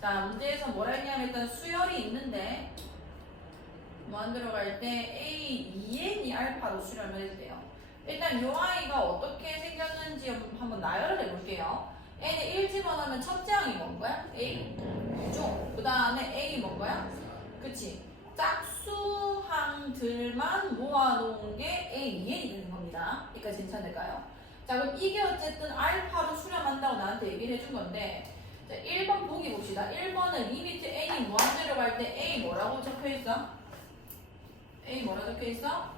자, 문제에서 뭐라 했냐면 일단 수열이 있는데 무한 들어갈 때 A 2n이 알파로 수렴을 했대요. 일단 요 아이가 어떻게 생겼는지 한번 나열을 해볼게요. n에 1 집어넣으면 첫째 항이 뭔 거야? A 중. 그 다음에 A 뭔 거야? 그치? 짝수항들만 모아놓은 게 A 2n이 되는 겁니다. 여기까지 괜찮을까요? 자, 그럼 이게 어쨌든 알파로 수렴한다고 나한테 얘기를 해준 건데, 자, 1번 보기 봅시다. 1번은 리미트 n이 무한대로 갈 때 A 뭐라고 적혀있어? A 뭐라고 적혀있어?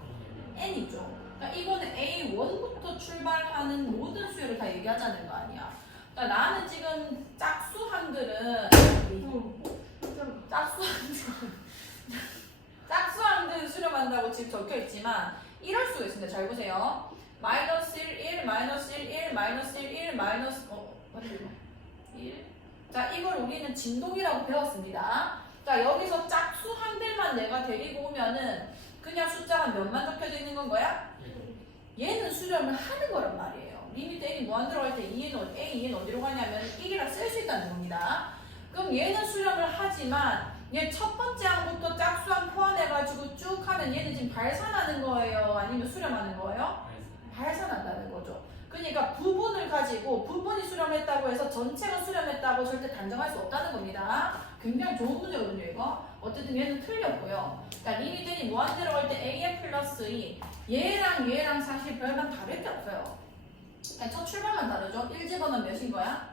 n이죠. 그러니까 이거는 A1부터 출발하는 모든 수열을 다 얘기하자는 거 아니야. 그러니까 나는 지금 짝수항들은 짝수항들 수렴한다고 지금 적혀있지만 이럴 수가 있습니다. 잘 보세요. 마이너스 1, 1, 마이너스 1, 1, 마이너스 1, 1, 마이너스 1. 자, 이걸 우리는 진동이라고 배웠습니다. 자, 여기서 짝수항들만 내가 데리고 오면은 그냥 숫자가 몇만 적혀져 있는 건 거야? 얘는 수렴을 하는 거란 말이에요. 리미트 n이 무한 들어갈 때 A, 2는 어디로 가냐면 1이랑 쓸 수 있다는 겁니다. 그럼 얘는 수렴을 하지만 얘 첫 번째 항부터 짝수항 포함해가지고 쭉 하면 얘는 지금 발산하는 거예요? 아니면 수렴하는 거예요? 발산한다는 거죠. 그러니까 부분을 가지고 부분이 수렴했다고 해서 전체가 수렴했다고 절대 단정할 수 없다는 겁니다. 굉장히 좋은 문제거든요, 이거. 어쨌든 얘는 틀렸고요. 자, 리미트 n이 무한 들어갈 때 an 플러스 2. 얘랑 사실 별반 다를 게 없어요. 그냥 첫 출발만 다르죠. 1 집어넣으면 몇인 거야?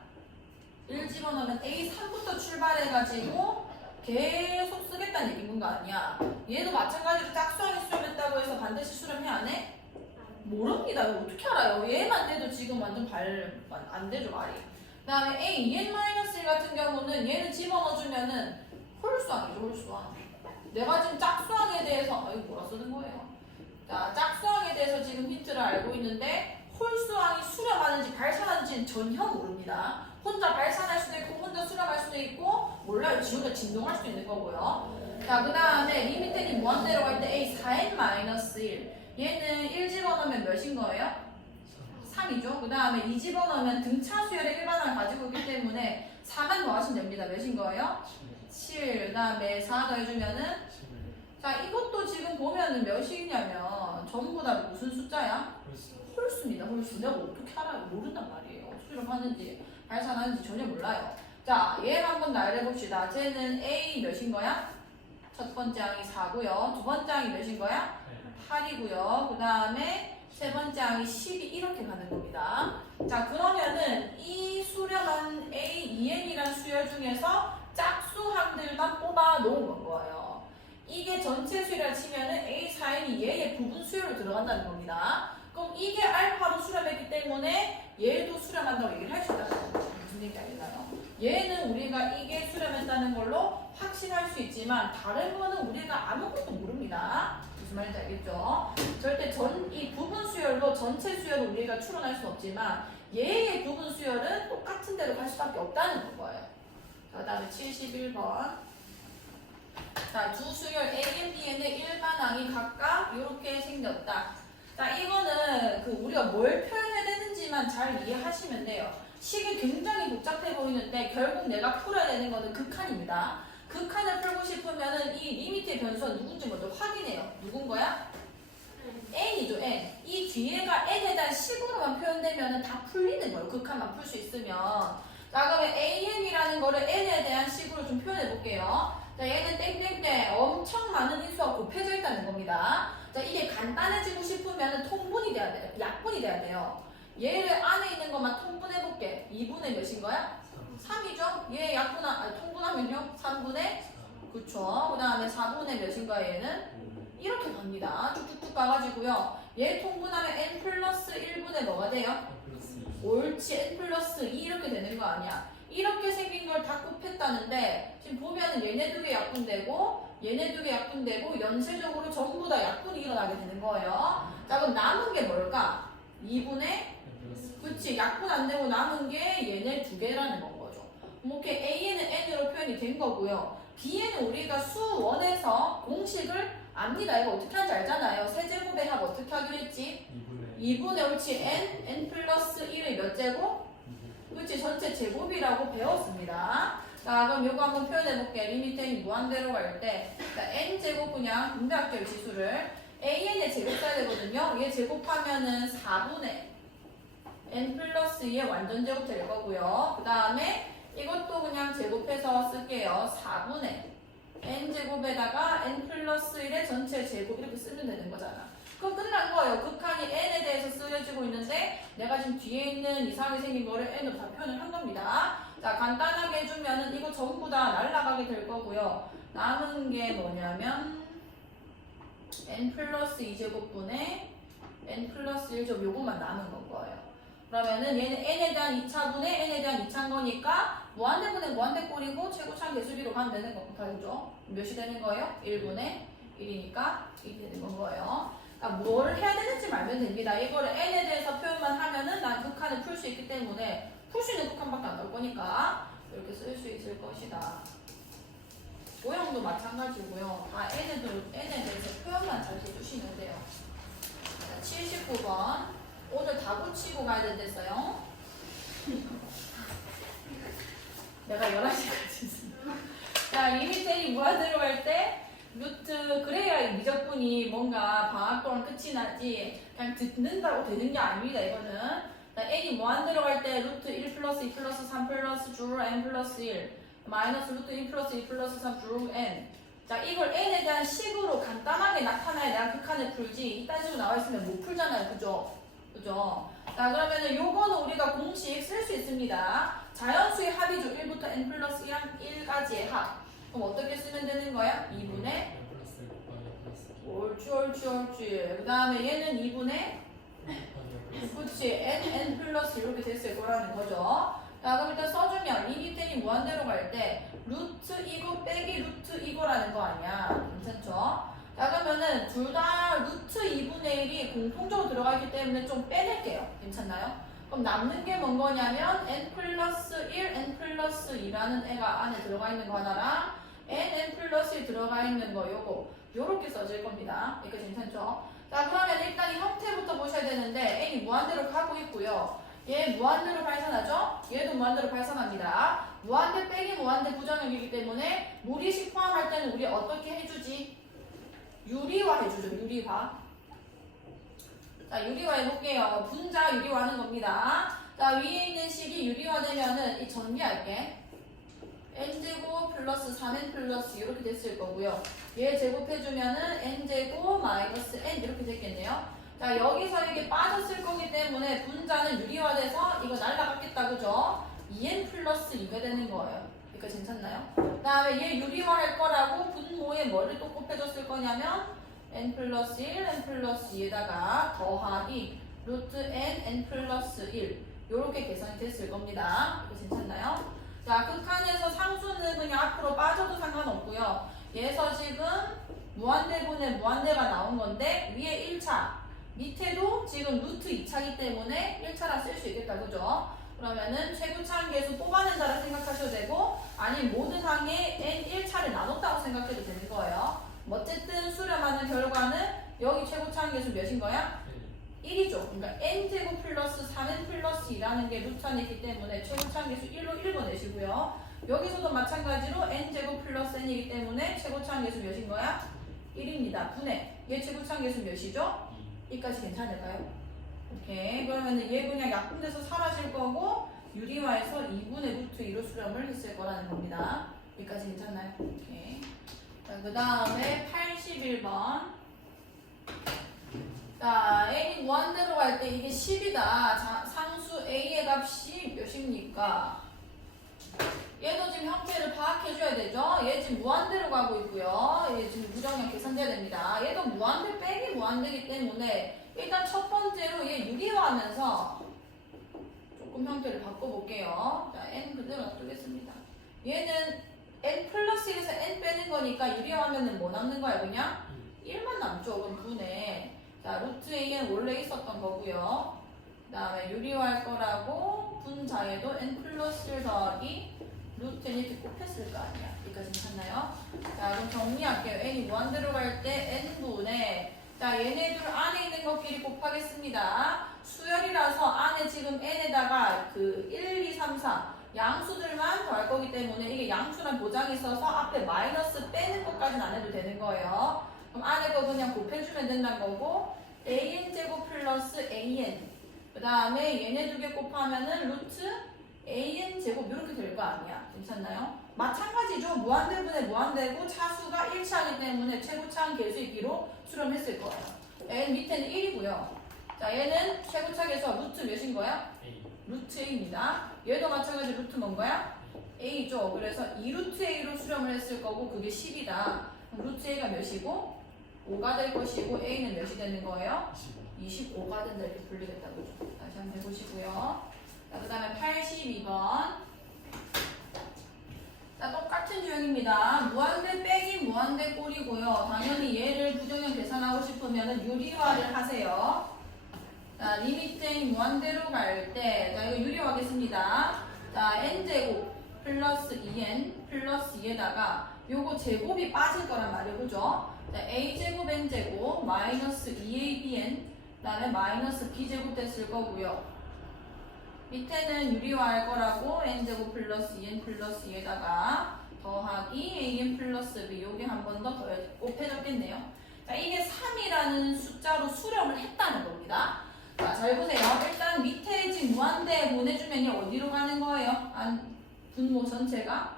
1 집어넣으면 A3부터 출발해가지고 계속 쓰겠다는 얘기인 거 아니야. 얘도 마찬가지로 짝수항이 수렴했다고 해서 반드시 수렴해야 안 해? 모릅니다. 이거 어떻게 알아요? 얘만 돼도 지금 완전 안 되죠, 말이. 그 다음에 A, 2n-1 같은 경우는 얘는 집어넣어주면은 홀수항이죠, 홀수항. 내가 지금 짝수항에 대해서, 이거 뭐라 쓰는 거예요? 자, 짝수항에 대해서 지금 힌트를 알고 있는데 홀수항이 수렴하는지 발산하는지는 전혀 모릅니다. 혼자 발산할 수도 있고 혼자 수렴할 수도 있고 몰라요. 지 혼자 진동할 수도 있는 거고요. 자, 그 다음에 리미트는 무한대로 갈 때 A 4n-1 얘는 1 집어넣으면 몇인 거예요? 3이죠. 그 다음에 2 집어넣으면 등차 수열의 일반항을 가지고 있기 때문에 4만 더하시면 됩니다. 몇인 거예요? 7. 그 다음에 4 더해주면은 자, 이것도 지금 보면은 몇이냐면 전부 다 무슨 숫자야? 홀수입니다. 홀수. 내가 어떻게 알아요? 모른단 말이에요. 수렴하는지 발산하는지 전혀 몰라요. 자, 얘를 한번 나열해봅시다. 쟤는 A 몇인 거야? 첫 번째 항이 4고요. 두 번째 항이 몇인 거야? 8이고요. 그 다음에 세 번째 항이 12 이렇게 가는 겁니다. 자, 그러면은 이 수렴한 A, 2n이라는 수열 중에서 짝수항들만 뽑아 놓은 건 거예요. 이게 전체 수열을 치면은 A, 4n이 얘의 부분 수열로 들어간다는 겁니다. 그럼 이게 알파로 수렴했기 때문에 얘도 수렴한다고 얘기를 할 수 있다는 거죠. 무슨 얘기 알겠나요? 얘는 우리가 이게 수렴했다는 걸로 확신할 수 있지만 다른 거는 우리가 아무것도 모릅니다. 무슨 말인지 알겠죠? 절대 이 부분 수열로 전체 수열을 우리가 추론할 수 없지만 얘의 부분 수열은 똑같은 대로 갈 수밖에 없다는 거예요. 자, 그 다음에 71번. 자, 두 수열 A, B의 일반항이 각각 이렇게 생겼다. 자, 이거는 우리가 뭘 표현해야 되는지만 잘 이해하시면 돼요. 식이 굉장히 복잡해 보이는데 결국 내가 풀어야 되는 거는 극한입니다. 극한을 풀고 싶으면은 이 리미트의 변수가 누군지 먼저 확인해요. 누군 거야? n이죠, n. 이 뒤에가 n에 대한 식으로만 표현되면은 다 풀리는 거예요. 극한만 풀 수 있으면. 자, 그러면 an이라는 거를 n에 대한 식으로 좀 표현해 볼게요. 자, 얘는 땡땡땡 엄청 많은 인수가 곱해져 있다는 겁니다. 자, 이게 간단해지고 싶으면 통분이 돼야 돼요. 약분이 돼야 돼요. 얘를 안에 있는 것만 통분해 볼게. 2분의 몇인 거야? 3이죠? 얘 통분하면요? 3분의 그쵸. 그 다음에 4분의 몇인 거야, 얘는? 이렇게 갑니다. 쭉쭉쭉 가가지고요. 얘 통분하면 n 플러스 1분의 뭐가 돼요? 옳지. n 플러스 2 이렇게 되는 거 아니야? 이렇게 생긴 걸 다 곱했다는데 지금 보면은 얘네 두 개 약분되고 얘네 두 개 약분되고 연쇄적으로 전부 다 약분이 일어나게 되는 거예요. 자, 그럼 남은 게 뭘까? 2분의 그치, 약분 안 되고 남은 게 얘네 두 개라는 건 거죠. 이렇게 A에는 N으로 표현이 된 거고요. B에는 우리가 수원에서 공식을 압니다. 이거 어떻게 하는지 알잖아요. 세제곱의 합 어떻게 하기로 했지? 2분의 옳지 N 플러스 1의 몇 제곱? 그치, 전체 제곱이라고 배웠습니다. 자, 그럼 요거 한번 표현해볼게요. 리미트 n이 무한대로 갈 때, 자, n제곱 그냥 분배할게요, 지수를. an의 제곱 써야 되거든요. 얘 제곱하면은 4분의 n 플러스 2의 완전 제곱 될 거고요. 그 다음에 이것도 그냥 제곱해서 쓸게요. 4분의 n제곱에다가 n 플러스 1의 전체 제곱 이렇게 쓰면 되는 거잖아. 그럼 끝난 거예요. 극한이 n에 대해서 쓰여지고 있는데 내가 지금 뒤에 있는 이상하게 생긴 거를 n으로 다 표현을 한 겁니다. 자, 간단하게 해주면은 이거 전부 다 날라가게 될 거고요. 남은 게 뭐냐면 n 플러스 2제곱분의 n 플러스 1제곱 요거만 남은 건 거예요. 그러면은 얘는 n에 대한 2차분의 n에 대한 2차인 거니까 무한대분의 무한대꼴이고 최고차항 개수비로 가면 되는 거부터 그죠? 몇이 되는 거예요? 1분의 1이니까 이게 되는 건 거예요. 그러니까 뭘 해야 되는지 말면 됩니다. 이거를 n에 대해서 표현만 하면은 난 극한을 풀 수 있기 때문에 풀 수 있는 극한밖에 안 나올 거니까 이렇게 쓸 수 있을 것이다. 모형도 마찬가지고요. 다 n에 대해서 표현만 잘 해주시면 돼요. 79번. 오늘 다 붙이고 가야 된댔어요. 내가 11시까지 있습니다. 자, 리미트이 무한대로 갈 때 루트 그래야 미적분이 뭔가 방학 동안 끝이 나지 그냥 듣는다고 되는 게 아닙니다. 이거는 자, n이 무한대로 갈 때 루트 1 플러스 2 플러스 3 플러스 주로 n 플러스 1 마이너스 루트 1 플러스 2 플러스 3 주로 n. 자, 이걸 n에 대한 식으로 간단하게 나타나야 내가 극한을 풀지 이딴 식으로 나와 있으면 못 풀잖아요. 그죠? 그죠? 자, 그러면은 요거는 우리가 공식 쓸 수 있습니다. 자연수의 합이죠. 1부터 n 플러스 1까지의 합. 그럼 어떻게 쓰면 되는 거야? 2분의 옳지 옳지 옳지. 그 다음에 얘는 2분의 그치 n 플러스 이렇게 됐을 거라는 거죠. 자, 그럼 일단 써주면 리미트이 무한대로 갈 때 루트 이거 빼기 루트 이거라는 거 아니야. 괜찮죠? 자, 그러면은 둘 다 루트 2분의 1이 공통적으로 들어가 있기 때문에 좀 빼낼게요. 괜찮나요? 그럼 남는 게 뭔 거냐면 n 플러스 1, n 플러스 2라는 애가 안에 들어가 있는 거 하나랑 n 플러스 1 들어가 있는 거 요거 요렇게 써질 겁니다. 이거 괜찮죠? 자, 그러면 일단 이 형태부터 보셔야 되는데 n이 무한대로 가고 있고요. 얘 무한대로 발산하죠? 얘도 무한대로 발산합니다. 무한대 빼기 무한대 부정역이기 때문에 무리식 포함할 때는 우리 어떻게 해주지? 유리화 해주죠. 유리화. 자, 유리화 해볼게요. 분자 유리화하는 겁니다. 자, 위에 있는 식이 유리화되면은 이 정리할게. n제곱 플러스 3n 플러스 이렇게 됐을 거고요. 얘 제곱해주면은 n제곱 마이너스 n 이렇게 됐겠네요. 자, 여기서 이게 빠졌을 거기 때문에 분자는 유리화돼서 이거 날라갔겠다. 그죠? 2n 플러스 2가 되는 거예요. 그러니까 괜찮나요? 그 다음에 얘 유리화할 거라고 분모에 뭐를 또 곱해줬을 거냐면 n 플러스 1, n 플러스 2에다가 더하기 루트 n 플러스 1 요렇게 계산이 됐을 겁니다. 이거 괜찮나요? 자, 극한에서 상수는 그냥 앞으로 빠져도 상관없고요. 얘에서 지금 무한대분의 무한대가 나온 건데 위에 1차 밑에도 지금 루트 2차이기 때문에 1차라 쓸 수 있겠다. 그죠? 그러면은 최고차항 계수 뽑아낸다라 생각하셔도 되고 아니면 모든 항에 n 1차를 나눴다고 생각해도 되는 거예요. 어쨌든 수렴하는 결과는 여기 최고차항 계수 몇인 거야? 1이죠. 그러니까 n제곱 플러스 3n 플러스 2라는 게 루트 안에 있기 때문에 최고차항 계수 1로 1번내시고요. 여기서도 마찬가지로 n제곱 플러스 n이기 때문에 최고차항 계수 몇인 거야? 1입니다. 분해. 얘 최고차항 계수 몇이죠? 2까지 괜찮을까요? 오케이. 그러면은 얘 그냥 약분돼서 사라질 거고 유리화해서 2분의 루트 2로 수렴을 했을 거라는 겁니다. 여기까지 괜찮나요? 오케이. 자, 그 다음에 81번. 자, n이 무한대로 갈 때 이게 10이다. 자, 상수 a의 값이 몇입니까? 얘도 지금 형태를 파악해줘야 되죠? 얘 지금 무한대로 가고 있고요. 얘 지금 무정량 계산돼야 됩니다. 얘도 무한대 빼기 무한대이기 때문에 일단 첫 번째로 얘 유리화하면서 조금 형태를 바꿔볼게요. 자, n 그대로 놔두겠습니다. 얘는 n 플러스 1에서 n 빼는 거니까 유리화하면은 뭐 남는 거야 그냥? 1만 남죠. 그럼 분해. 자, 루트 a는 원래 있었던 거고요. 그 다음에 유리화할 거라고 분자에도 n 플러스 1 더하기 루트 n 이렇게 곱했을 거 아니야. 여기까지 괜찮나요? 자, 그럼 정리할게요. n이 무한대로 갈 때 n분의 자, 얘네들 안에 있는 것끼리 곱하겠습니다. 수열이라서 안에 지금 n에다가 그 1, 2, 3, 4 양수들만 더할 거기 때문에 이게 양수란 보장이 있어서 앞에 마이너스 빼는 것까지는 안 해도 되는 거예요. 그럼 안에 거 그냥 곱해주면 된다는 거고 an제곱 플러스 an 그 다음에 얘네 두 개 곱하면은 루트 an제곱 이렇게 될 거 아니야. 괜찮나요? 마찬가지죠. 무한대분의 무한대고 차수가 1차이기 때문에 최고차항 계수의 비로 수렴했을 거예요. n 밑에는 1이고요. 자 얘는 최고차 계수가 루트 몇인 거야? 루트 a입니다. 얘도 마찬가지 루트 뭔 거야? a죠. 그래서 2루트 a로 수렴을 했을 거고 그게 10이다. 루트 a가 몇이고? 5가 될 것이고 a는 몇이 되는 거예요? 25가 된다 이렇게 불리겠다고. 다시 한번 해보시고요. 자, 그 다음에 82번. 자, 똑같은 유형입니다. 무한대 빼기 무한대 꼴이고요. 당연히 얘를 부정형 계산하고 싶으면 유리화를 하세요. 자, 리미트인 무한대로 갈 때, 자, 이거 유리화하겠습니다. 자, n제곱 플러스 2n 플러스 2에다가 요거 제곱이 빠질 거란 말이에요. 그죠? 자, a제곱 n제곱 마이너스 2abn 그 다음에 마이너스 b제곱 됐을 거고요. 밑에는 유리화할 거라고 n제곱 플러스 2n 플러스 2에다가 더하기 an 플러스 b 요게 한 번 더 곱해졌겠네요. 자, 이게 3이라는 숫자로 수렴을 했다는 겁니다. 자, 잘 보세요. 일단 밑에 지금 무한대 보내주면 어디로 가는 거예요? 분모 전체가?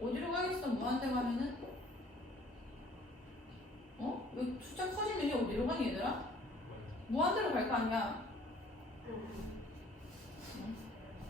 어디로 가겠어? 무한대 가면은? 왜 숫자 커지는 게 어디로 가니 얘들아? 무한대로 갈 거 아니야?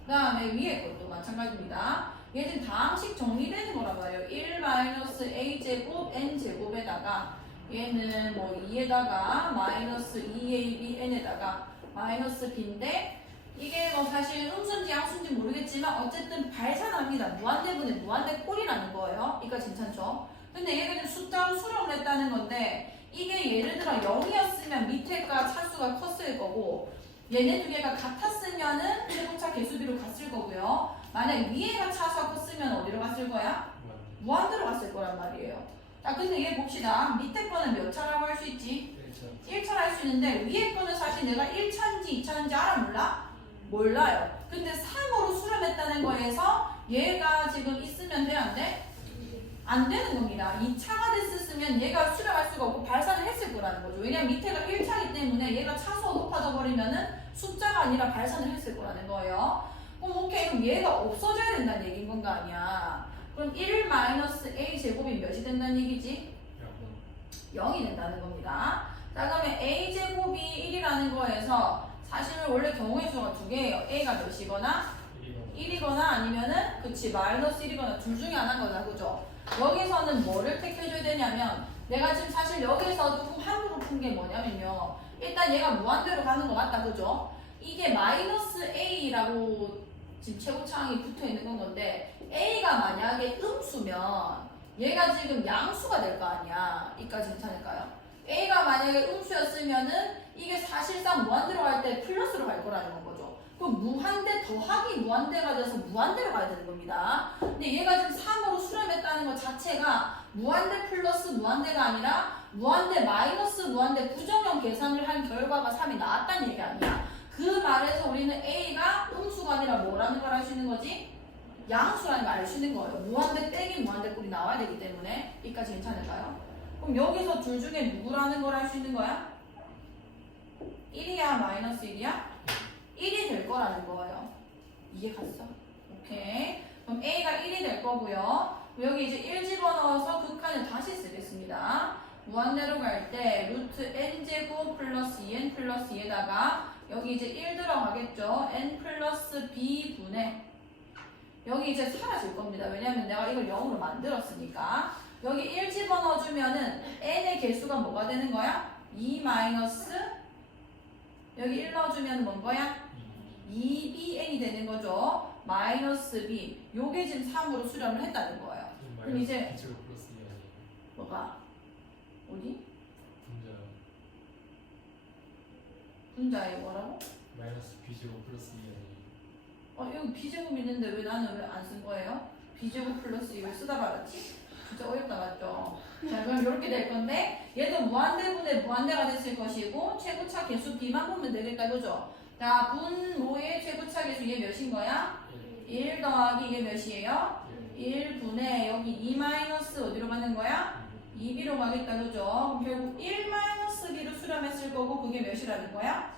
그 다음에 위에 것도 마찬가지입니다. 얘 지금 다항식 정리되는 거란 말이에요. 1-a제곱 n제곱에다가 얘는 뭐 2에다가 마이너스 2ab n에다가 마이너스 b인데 이게 뭐 사실 음수인지 양수인지 모르겠지만 어쨌든 발산합니다. 무한대분의 무한대 꼴이라는 거예요. 이까지 괜찮죠? 근데 얘가 지금 숫자로 수렴을 했다는 건데 이게 예를 들어 0이었으면 밑에가 차수가 컸을 거고 얘네 두 개가 같았으면은 최고차 계수비로 갔을 거고요. 만약 위에가 차수가 컸으면 어디로 갔을 거야? 무한대로 갔을 거란 말이에요. 자, 근데 얘 봅시다. 밑에 거는 몇 차라고 할 수 있지? 1차라 할 수 있는데 위에 거는 사실 내가 1차인지 2차인지 알아 몰라? 몰라요. 근데 3으로 수렴했다는 거에서 얘가 지금 있으면 돼? 안 돼? 안 되는 겁니다. 2차가 됐었으면 얘가 수렴할 수가 없고 발산을 했을 거라는 거죠. 왜냐면 밑에가 1차이기 때문에 얘가 차수가 높아져 버리면은 숫자가 아니라 발산을 했을 거라는 거예요. 그럼 오케이. 그럼 얘가 없어져야 된다는 얘기인 건가 아니야. 그럼 1-a 제곱이 몇이 된다는 얘기지? 0이 된다는 겁니다. 자, 그러면 a 제곱이 1이라는 거에서 사실 원래 경우의 수가 두 개예요. a가 몇이거나 1이거나 아니면은 그치 마이너스 1이거나 둘 중에 하나인 거다. 그죠? 여기서는 뭐를 택해줘야 되냐면 내가 지금 사실 여기서 조금 함부로 푼 게 뭐냐면요. 일단 얘가 무한대로 가는 거 맞다. 그죠? 이게 마이너스 a라고 지금 최고차항이 붙어 있는 건 건데 a가 만약에 음수면 얘가 지금 양수가 될 거 아니야. 이까지 괜찮을까요? a가 만약에 음수였으면은 이게 사실상 무한대로 갈 때 플러스로 갈 거라는 거죠. 그럼 무한대 더하기 무한대가 돼서 무한대로 가야 되는 겁니다. 근데 얘가 지금 3으로 수렴했다는 것 자체가 무한대 플러스 무한대가 아니라 무한대 마이너스 무한대 부정형 계산을 한 결과가 3이 나왔다는 얘기 아니야. 그 말에서 우리는 a가 음수가 아니라 뭐라는 걸 알 수 있는 거지? 양수라는 걸 알 수 있는 거예요. 무한대 빼기 무한대 꼴이 나와야 되기 때문에 여기까지 괜찮을까요? 그럼 여기서 둘 중에 누구라는 걸 알 수 있는 거야? 1이야 마이너스 1이야? 1이 될 거라는 거예요. 이해 갔어? 오케이. 그럼 a가 1이 될 거고요. 여기 이제 1 집어넣어서 극한을 다시 쓰겠습니다. 무한대로 갈 때 루트 n제곱 플러스 2n 플러스 2에다가 여기 이제 1 들어가겠죠. n 플러스 b분의 여기 이제 사라질 겁니다. 왜냐면 내가 이걸 0으로 만들었으니까. 여기 1 집어넣어주면은 n의 개수가 뭐가 되는 거야? 2 마이너스 여기 1 넣어주면 뭔 거야? 2bn이 되는 거죠. 마이너스 b. 요게 지금 3으로 수렴을 했다는 거예요. 그럼 이제 뭐가? 어디? 분자에 뭐라고? 마이너스 b제곱 플러스 2 여기 b제곱 있는데 왜 나는 왜 안 쓴 거예요? b제곱 플러스 2를 쓰다 말았지? 진짜 어렵다 맞죠? 자, 그럼 이렇게 될 건데 얘도 무한대분의 무한대가 됐을 것이고 최고차 계수 b만 보면 되겠다. 그죠? 자, 분모의 최고차 계수 얘 몇인 거야? 1 더하기 이게 몇이에요? 1분의 여기 2 마이너스 어디로 가는 거야? 2b로 가겠다 그죠? 그럼 결국 1 마이너스 b로 수렴했을 거고 그게 몇이라는 거야?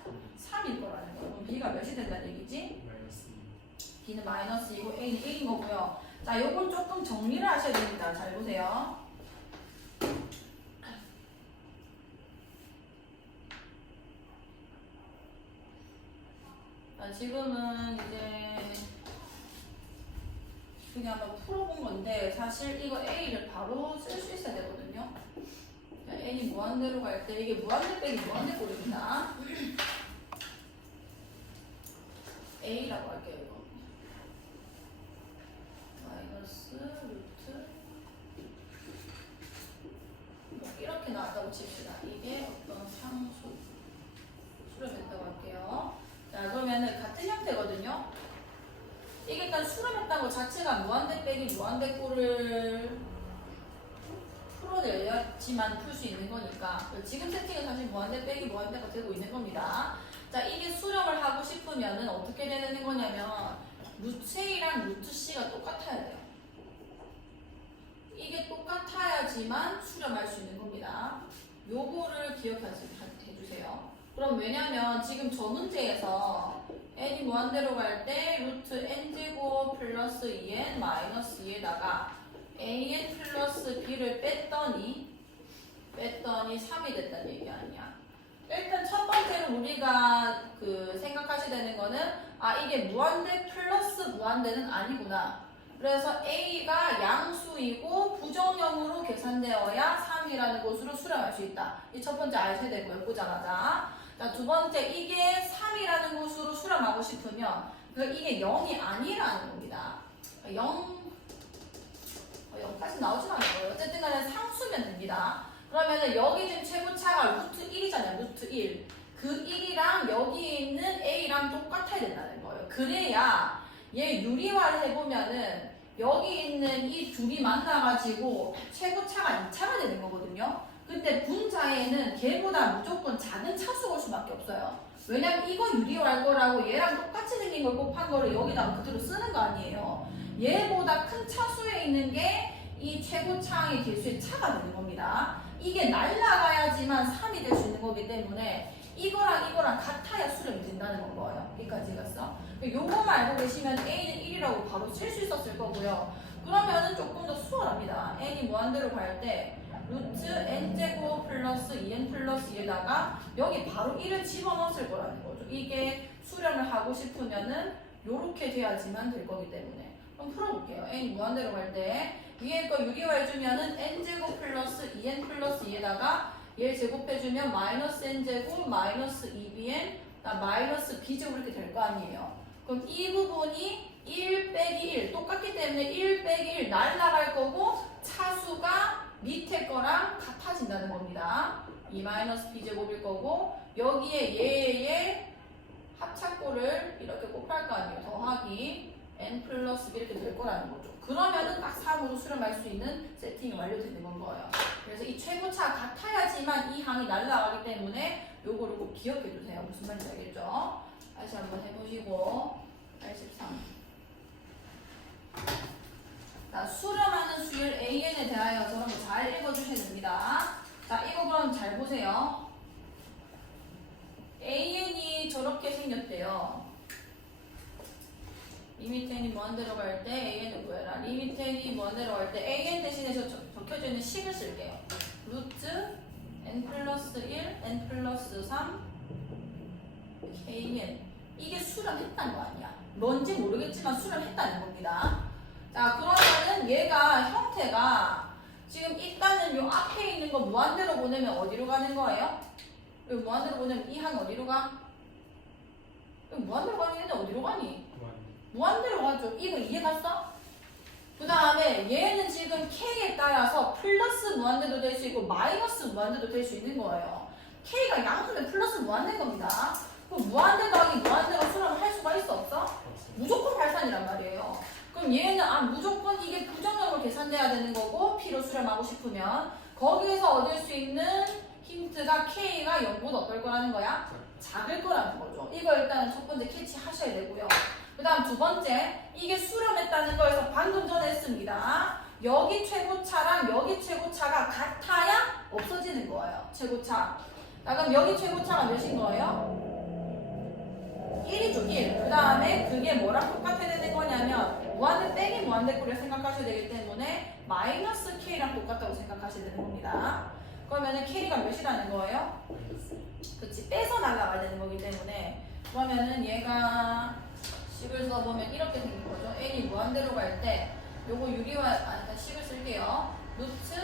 3일 거라는 거야. 그럼 b가 몇이 된다는 얘기지? 마이너스 2. b는 마이너스이고 a는 1인 거고요. 자, 요걸 조금 정리를 하셔야 됩니다. 잘 보세요. 자, 지금은 이제 그냥 한번 풀어본 건데 사실 이거 a를 바로 쓸 수 있어야 되거든요. 자, n이 무한대로 갈 때 이게 무한대 빼기 무한대 꼴입니다. a라고 할게요. 이거 마이너스 루트 이렇게 나왔다고 칩시다. 이게 어떤 상수 수렴했다고 할게요. 자, 그러면은 같은 형태거든요. 이게 일단 수렴했다는 것 자체가 무한대 빼기 무한대 꼴을 풀어내야지만 풀 수 있는 거니까 지금 세팅은 사실 무한대 빼기 무한대가 되고 있는 겁니다. 자, 이게 수렴을 하고 싶으면은 어떻게 되는 거냐면 루트 A랑 루트 C가 똑같아야 돼요. 이게 똑같아야지만 수렴할 수 있는 겁니다. 요거를 기억해주세요. 그럼 왜냐면 지금 저 문제에서 n이 무한대로 갈 때 루트 n제곱 플러스 2n 마이너스 2에다가 an 플러스 b를 뺐더니 3이 됐다는 얘기 아니야. 일단 첫 번째로 우리가 생각하셔야 되는 거는 이게 무한대 플러스 무한대는 아니구나. 그래서 a가 양수이고 부정형으로 계산되어야 3이라는 곳으로 수렴할 수 있다. 이 첫 번째 아셔야 되고요. 보자마자. 자, 두 번째, 이게 3이라는 곳으로 수렴하고 싶으면 이게 0이 아니라는 겁니다. 0까지 나오진 않을 거예요. 어쨌든 간에 상수면 됩니다. 그러면은 여기 지금 최고차가 루트 1이잖아요. 루트 1. 그 1이랑 여기 있는 a랑 똑같아야 된다는 거예요. 그래야 얘 유리화를 해보면은 여기 있는 이 둘이 만나가지고 최고차가 2차가 되는 거거든요. 근데 분자에는 걔보다 무조건 작은 차수가 올 수밖에 없어요. 왜냐면 이거 유리화할 거라고 얘랑 똑같이 생긴 걸 곱한 거를 여기다가 그대로 쓰는 거 아니에요. 얘보다 큰 차수에 있는 게 이 최고차의 개수의 차가 되는 겁니다. 이게 날라가야지만 3이 될 수 있는 거기 때문에 이거랑 같아야 수렴이 된다는 거예요. 여기까지 갔어? 요거만 알고 계시면 A는 1이라고 바로 쓸 수 있었을 거고요. 그러면은 조금 더 수월합니다. n이 무한대로 갈 때 루트 n제곱 플러스 2n 플러스 2에다가 여기 바로 1을 집어넣었을 거라는 거죠. 이게 수렴을 하고 싶으면은 요렇게 돼야지만 될 거기 때문에. 그럼 풀어볼게요. n이 무한대로 갈 때 위에 거 유리화해주면은 n제곱 플러스 2n 플러스 2에다가 얘 제곱해주면 마이너스 n제곱 마이너스 2bn 마이너스 b제곱 이렇게 될 거 아니에요. 그럼 이 부분이 1 빼기 1 똑같기 때문에 1 빼기 1 날라갈 거고 차수가 밑에 거랑 같아진다는 겁니다. 2 마이너스 b제곱일 거고 여기에 얘의 합차꼴을 이렇게 곱할 거 아니에요. 더하기 n 플러스 b 이렇게 될 거라는 거죠. 그러면은 딱 3으로 수렴할 수 있는 세팅이 완료되는 건 거예요. 그래서 이 최고차 같아야지만 이 항이 날라가기 때문에 요거를 꼭 기억해 주세요. 무슨 말인지 알겠죠? 다시 한번 해보시고 83. 자, 수렴하는 수열 AN에 대하여서 한번 잘 읽어주셔야 됩니다. 자, 이거 그럼 잘 보세요. AN이 저렇게 생겼대요. 리미트 n이 무한대로 갈 때 AN을 구해라. 리미트 n이 무한대로 갈 때 AN 대신에 적혀져 있는 식을 쓸게요. 루트 n 플러스 1, n 플러스 3, KN. 이게 수렴했다는 거 아니야. 뭔지 모르겠지만 수렴했다는 겁니다. 자, 그러면은 얘가 형태가 지금 일단은 요 앞에 있는 거 무한대로 보내면 어디로 가는 거예요? 여기 무한대로 보내면 이 항 어디로 가? 여기 무한대로 가는 얘는 어디로 가니? 무한대로 가죠. 이거 이해 갔어? 그 다음에 얘는 지금 K에 따라서 플러스 무한대도 될 수 있고 마이너스 무한대도 될 수 있는 거예요. K가 양수면 플러스 무한대인 겁니다. 그럼 무한대 더하기 무한대가 수렴을 할 수가 있어 없어? 무조건 발산이란 말이에요. 그럼 얘는 무조건 이게 부정형으로 계산돼야 되는 거고 P로 수렴하고 싶으면 거기에서 얻을 수 있는 힌트가 K가 0보다 어떨 거라는 거야? 작을 거라는 거죠. 이거 일단은 첫 번째 캐치 하셔야 되고요. 그 다음 두 번째, 이게 수렴했다는 거에서 방금 전에 했습니다. 여기 최고차랑 여기 최고차가 같아야 없어지는 거예요. 최고차. 자, 그럼 여기 최고차가 몇인 거예요? 1이죠, 1. 그 다음에 그게 뭐랑 똑같아야 되는 거냐면 무한대 빼기 무한대꼴을 생각하셔야 되기 때문에 마이너스 K랑 똑같다고 생각하셔야 되는 겁니다. 그러면은 K가 몇이라는 거예요? 그치, 빼서 날라가야 되는 거기 때문에 그러면은 얘가 식을 써보면 이렇게 생긴 거죠. n이 무한대로 갈 때 요거 유리화, 일단 식을 쓸게요. 루트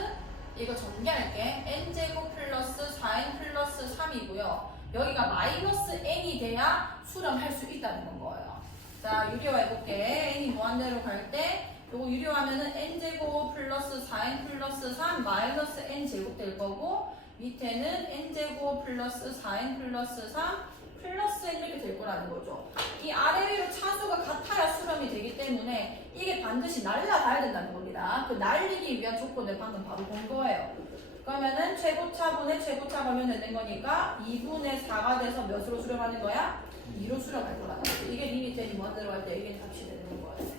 이거 전개할게. n제곱 플러스 4n 플러스 3이고요. 여기가 마이너스 n이 돼야 수렴할 수 있다는 건 거예요. 자, 유리화 해볼게. n이 무한대로 갈 때 요거 유리화하면은 n제곱 플러스 4n 플러스 3 마이너스 n제곱 될 거고 밑에는 n제곱 플러스 4n 플러스 3 플러스 n 이렇게 될 거라는 거죠. 이 아래 위로 차수가 같아야 수렴이 되기 때문에 이게 반드시 날라가야 된다는 겁니다. 그 날리기 위한 조건을 방금 바로 본 거예요. 그러면은 최고차분의 최고차 가면 되는 거니까 2분의 4가 돼서 몇으로 수렴하는 거야? 2로 수렴할 거라는 거죠. 이게 리미트이 무한대로 갈 때 이게 값이 되는 거예요.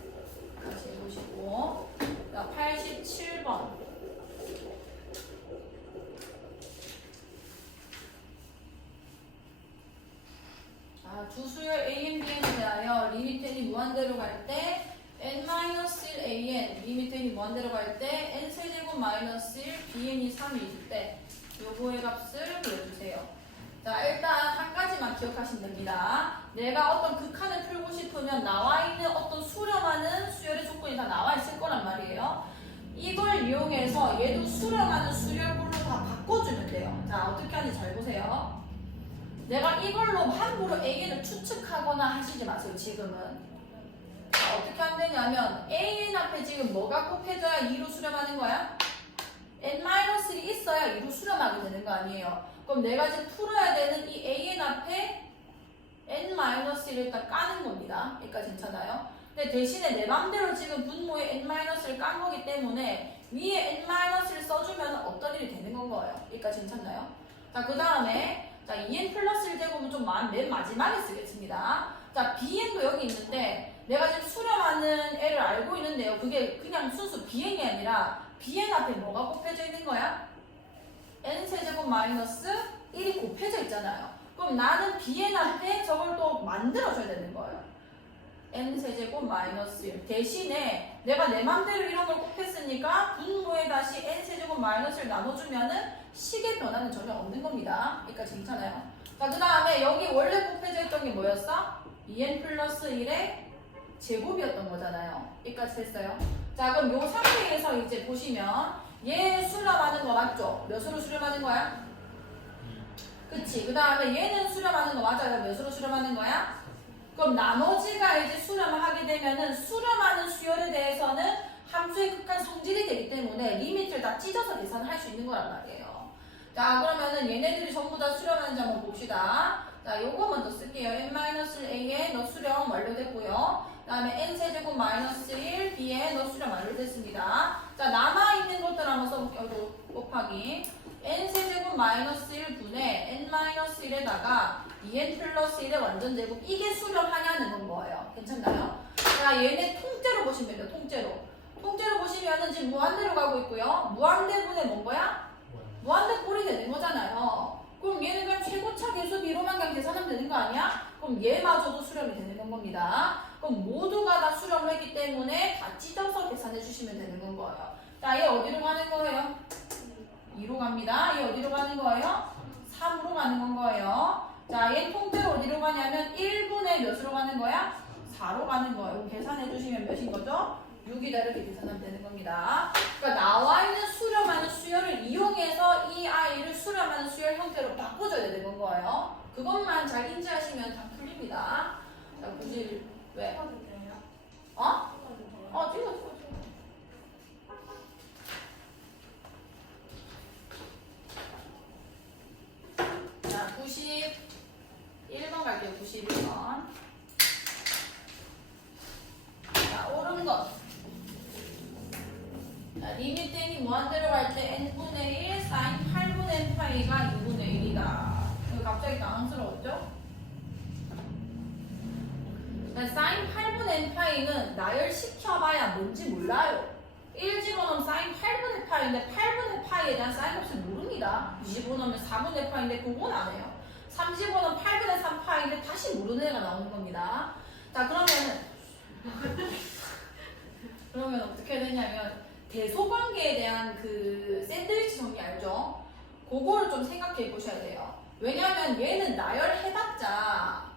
다시 해보시고. 자, 87번. 두 수열 a n, b n에 대하여 리미트 n이 무한대로 갈 때 n-1 a n, 리미트 n이 무한대로 갈 때 n 세제곱 마이너스 1 b n이 3일 때 요거의 값을 그려주세요. 자, 일단 한 가지만 기억하시면 됩니다. 내가 어떤 극한을 풀고 싶으면 나와 있는 어떤 수렴하는 수열의 조건이 다 나와 있을 거란 말이에요. 이걸 이용해서 얘도 수렴하는 수열별로 다 바꿔주면 돼요. 자, 어떻게 하는지 잘 보세요. 내가 이걸로 함부로 AN을 추측하거나 하시지 마세요, 지금은. 자, 어떻게 하면 되냐면, AN 앞에 지금 뭐가 곱해져야 2로 수렴하는 거야? N-1이 있어야 2로 수렴하게 되는 거 아니에요? 그럼 내가 지금 풀어야 되는 이 AN 앞에 N-1을 일단 까는 겁니다. 여기까지 괜찮아요? 근데 대신에 내 맘대로 지금 분모에 N-을 깐 거기 때문에 위에 N-을 써주면 어떤 일이 되는 건 거예요. 여기까지 괜찮나요? 자, 그 다음에 자, 2n 플러스 1제곱은 좀 맨 마지막에 쓰겠습니다. 자, bn도 여기 있는데 내가 지금 수렴하는 애를 알고 있는데요. 그게 그냥 순수 bn이 아니라 bn 앞에 뭐가 곱해져 있는 거야? n세제곱 마이너스 1이 곱해져 있잖아요. 그럼 나는 bn 앞에 저걸 또 만들어줘야 되는 거예요. n세제곱 마이너스 1 대신에 내가 내 맘대로 이런 걸 곱했으니까 분모에 다시 n세제곱 마이너스를 나눠주면은 식의 변화는 전혀 없는 겁니다. 여기까지 괜찮아요? 자, 그 다음에 여기 원래 곱해져 있던 게 뭐였어? 2n 플러스 1의 제곱이었던 거잖아요. 여기까지 됐어요? 자, 그럼 요 상태에서 이제 보시면 얘 수렴하는 거 맞죠? 몇으로 수렴하는 거야? 그치? 그 다음에 얘는 수렴하는 거 맞아요? 몇으로 수렴하는 거야? 그럼 나머지가 이제 수렴을 하게 되면은 수렴하는 수열에 대해서는 함수의 극한 성질이 되기 때문에 리미트를 다 찢어서 계산을 할 수 있는 거란 말이에요. 자, 그러면은 얘네들이 전부 다 수렴하는지 한번 봅시다. 자, 요거 먼저 쓸게요. n-a에 너 수렴 완료됐고요. 그 다음에 n세제곱 마이너스 1 b에 너 수렴 완료됐습니다. 자, 남아있는 것들 한번 써볼게요. 곱하기 n세제곱 마이너스 1분의 n-1에다가 2n 플러스 1의 완전 제곱 이게 수렴하냐는 건 거예요. 괜찮나요? 자, 얘네 통째로 보시면 돼요. 통째로. 통째로 보시면은 지금 무한대로 가고 있고요. 무한대분의 뭔 거야? 무한대 꼴이 되는 거잖아요. 그럼 얘는 그냥 최고차 계수 비로만 그냥 계산하면 되는 거 아니야? 그럼 얘마저도 수렴이 되는 건 겁니다. 그럼 모두가 다 수렴을 했기 때문에 다 찢어서 계산해 주시면 되는 건 거예요. 자, 얘 어디로 가는 거예요? 2로 갑니다. 얘 어디로 가는 거예요? 3으로 가는 건 거예요. 자, 얘 통째로 어디로 가냐면 1분의 몇으로 가는 거야? 4로 가는 거예요. 계산해 주시면 몇인 거죠? 6이다 이렇게 계산하면 되는 겁니다. 그러니까 나와 있는 수렴하는 수열을 이용해서 이 아이를 수렴하는 수열 형태로 바꿔줘야 되는 거예요. 그것만 잘 인지하시면 다 풀립니다. 자, 굳이 왜? 어? 찍어. 자, 91번 갈게요. 91번. 자, 옳은 것. 자, 리미트 n이 무한대로 갈 때 n분의 1 사인 8분의 n 파이가 2분의 1이다. 이거 갑자기 당황스러웠죠? 사인 8분의 n파이는 나열시켜봐야 뭔지 몰라요. 1 집어넣으면 사인 8분의 파이인데 8분의 파이에 대한 사인 값을 모릅니다. 2 집어넣으면 4분의 파이인데 그건 안 해요. 3 집어넣으면 8분의 3파이인데 다시 모르는 애가 나오는 겁니다. 자 그러면 어떻게 되냐면 대소관계에 대한 그 샌드위치 정리 알죠? 그거를 좀 생각해 보셔야 돼요. 왜냐면 얘는 나열해봤자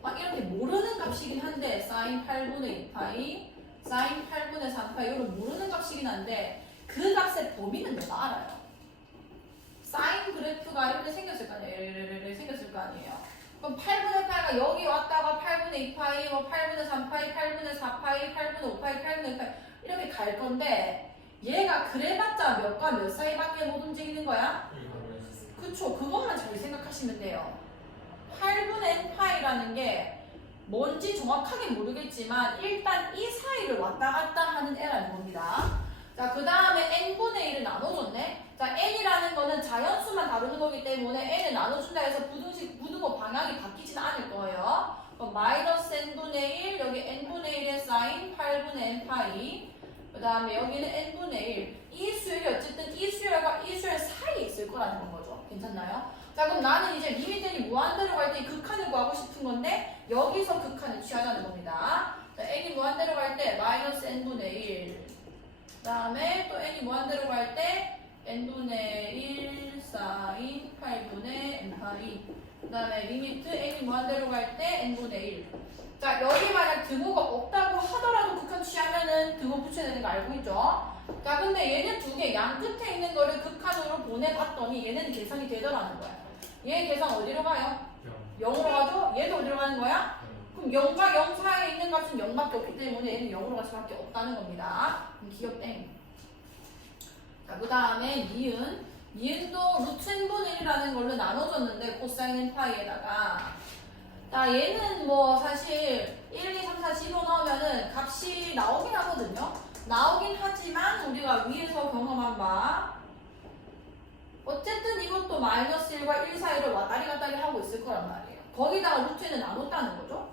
막 이렇게 모르는 값이긴 한데 사인 8분의 2파이, 사인 8분의 3파이 이런 모르는 값이긴 한데 그 값의 범위는 내가 알아요. 사인 그래프가 이렇게 생겼을 거 아니에요. 이렇게 생겼을 거 아니에요. 그럼 8분의 8가 여기 왔다가 8분의 2파이, 뭐 8분의 3파이, 8분의 4파이, 8분의 5파이, 8분의 6파이 이렇게 갈 건데 얘가 그래봤자 몇과 몇 사이밖에 못 움직이는 거야? 그쵸. 그것만 잘 생각하시면 돼요. 8분의 n파이라는 게 뭔지 정확하게 모르겠지만 일단 이 사이를 왔다 갔다 하는 애라는 겁니다. 자, 그 다음에 n분의 1을 나눠줬네. 자, n이라는 거는 자연수만 다루는 거기 때문에 n을 나눠준다 해서 부등호 방향이 바뀌지는 않을 거예요. 그럼 마이너스 n분의 1, 여기 n분의 1의 사인 8분의 n파이. 그 다음에 여기는 n분의 1. 이 수열이 어쨌든 이 수열과 이 수열 사이에 있을 거라는 거죠. 괜찮나요? 자, 그럼 나는 이제 리미트니 무한대로 갈 때 극한을 구하고 싶은 건데 여기서 극한을 취하자는 겁니다. 자, n이 무한대로 갈 때 마이너스 n분의 1. 그 다음에 또 n이 무한대로 갈 때 n분의 1 사인 8분의 n파이. 그 다음에 리미트 n이 무한대로 갈 때 n분의 1. 자, 여기 만약 등호가 없다고 하더라도 극한 취하면은 등호 붙여야 되는 거 알고 있죠? 자, 근데 얘는 두 개 양 끝에 있는 거를 극한으로 보내봤더니 얘는 계산이 되더라는 거야. 얘 계산 어디로 가요? 0으로 가죠? 얘도 어디로 가는 거야? 그럼 0과 0 사이에 있는 값은 0밖에 없기 때문에 얘는 0으로 갈 수밖에 없다는 겁니다. 그럼 기억 땡. 자, 그 다음에 니은도 루트 n분의 1이라는 걸로 나눠줬는데 코사인 n파이에다가 자, 얘는 뭐 사실 1, 2, 3, 4 집어넣으면은 값이 나오긴 하거든요. 나오긴 하지만 우리가 위에서 경험한 바 어쨌든 이것도 마이너스 1과 1 사이를 왔다리 갔다리 하고 있을 거란 말이에요. 거기다가 루트는 나눴다는 거죠.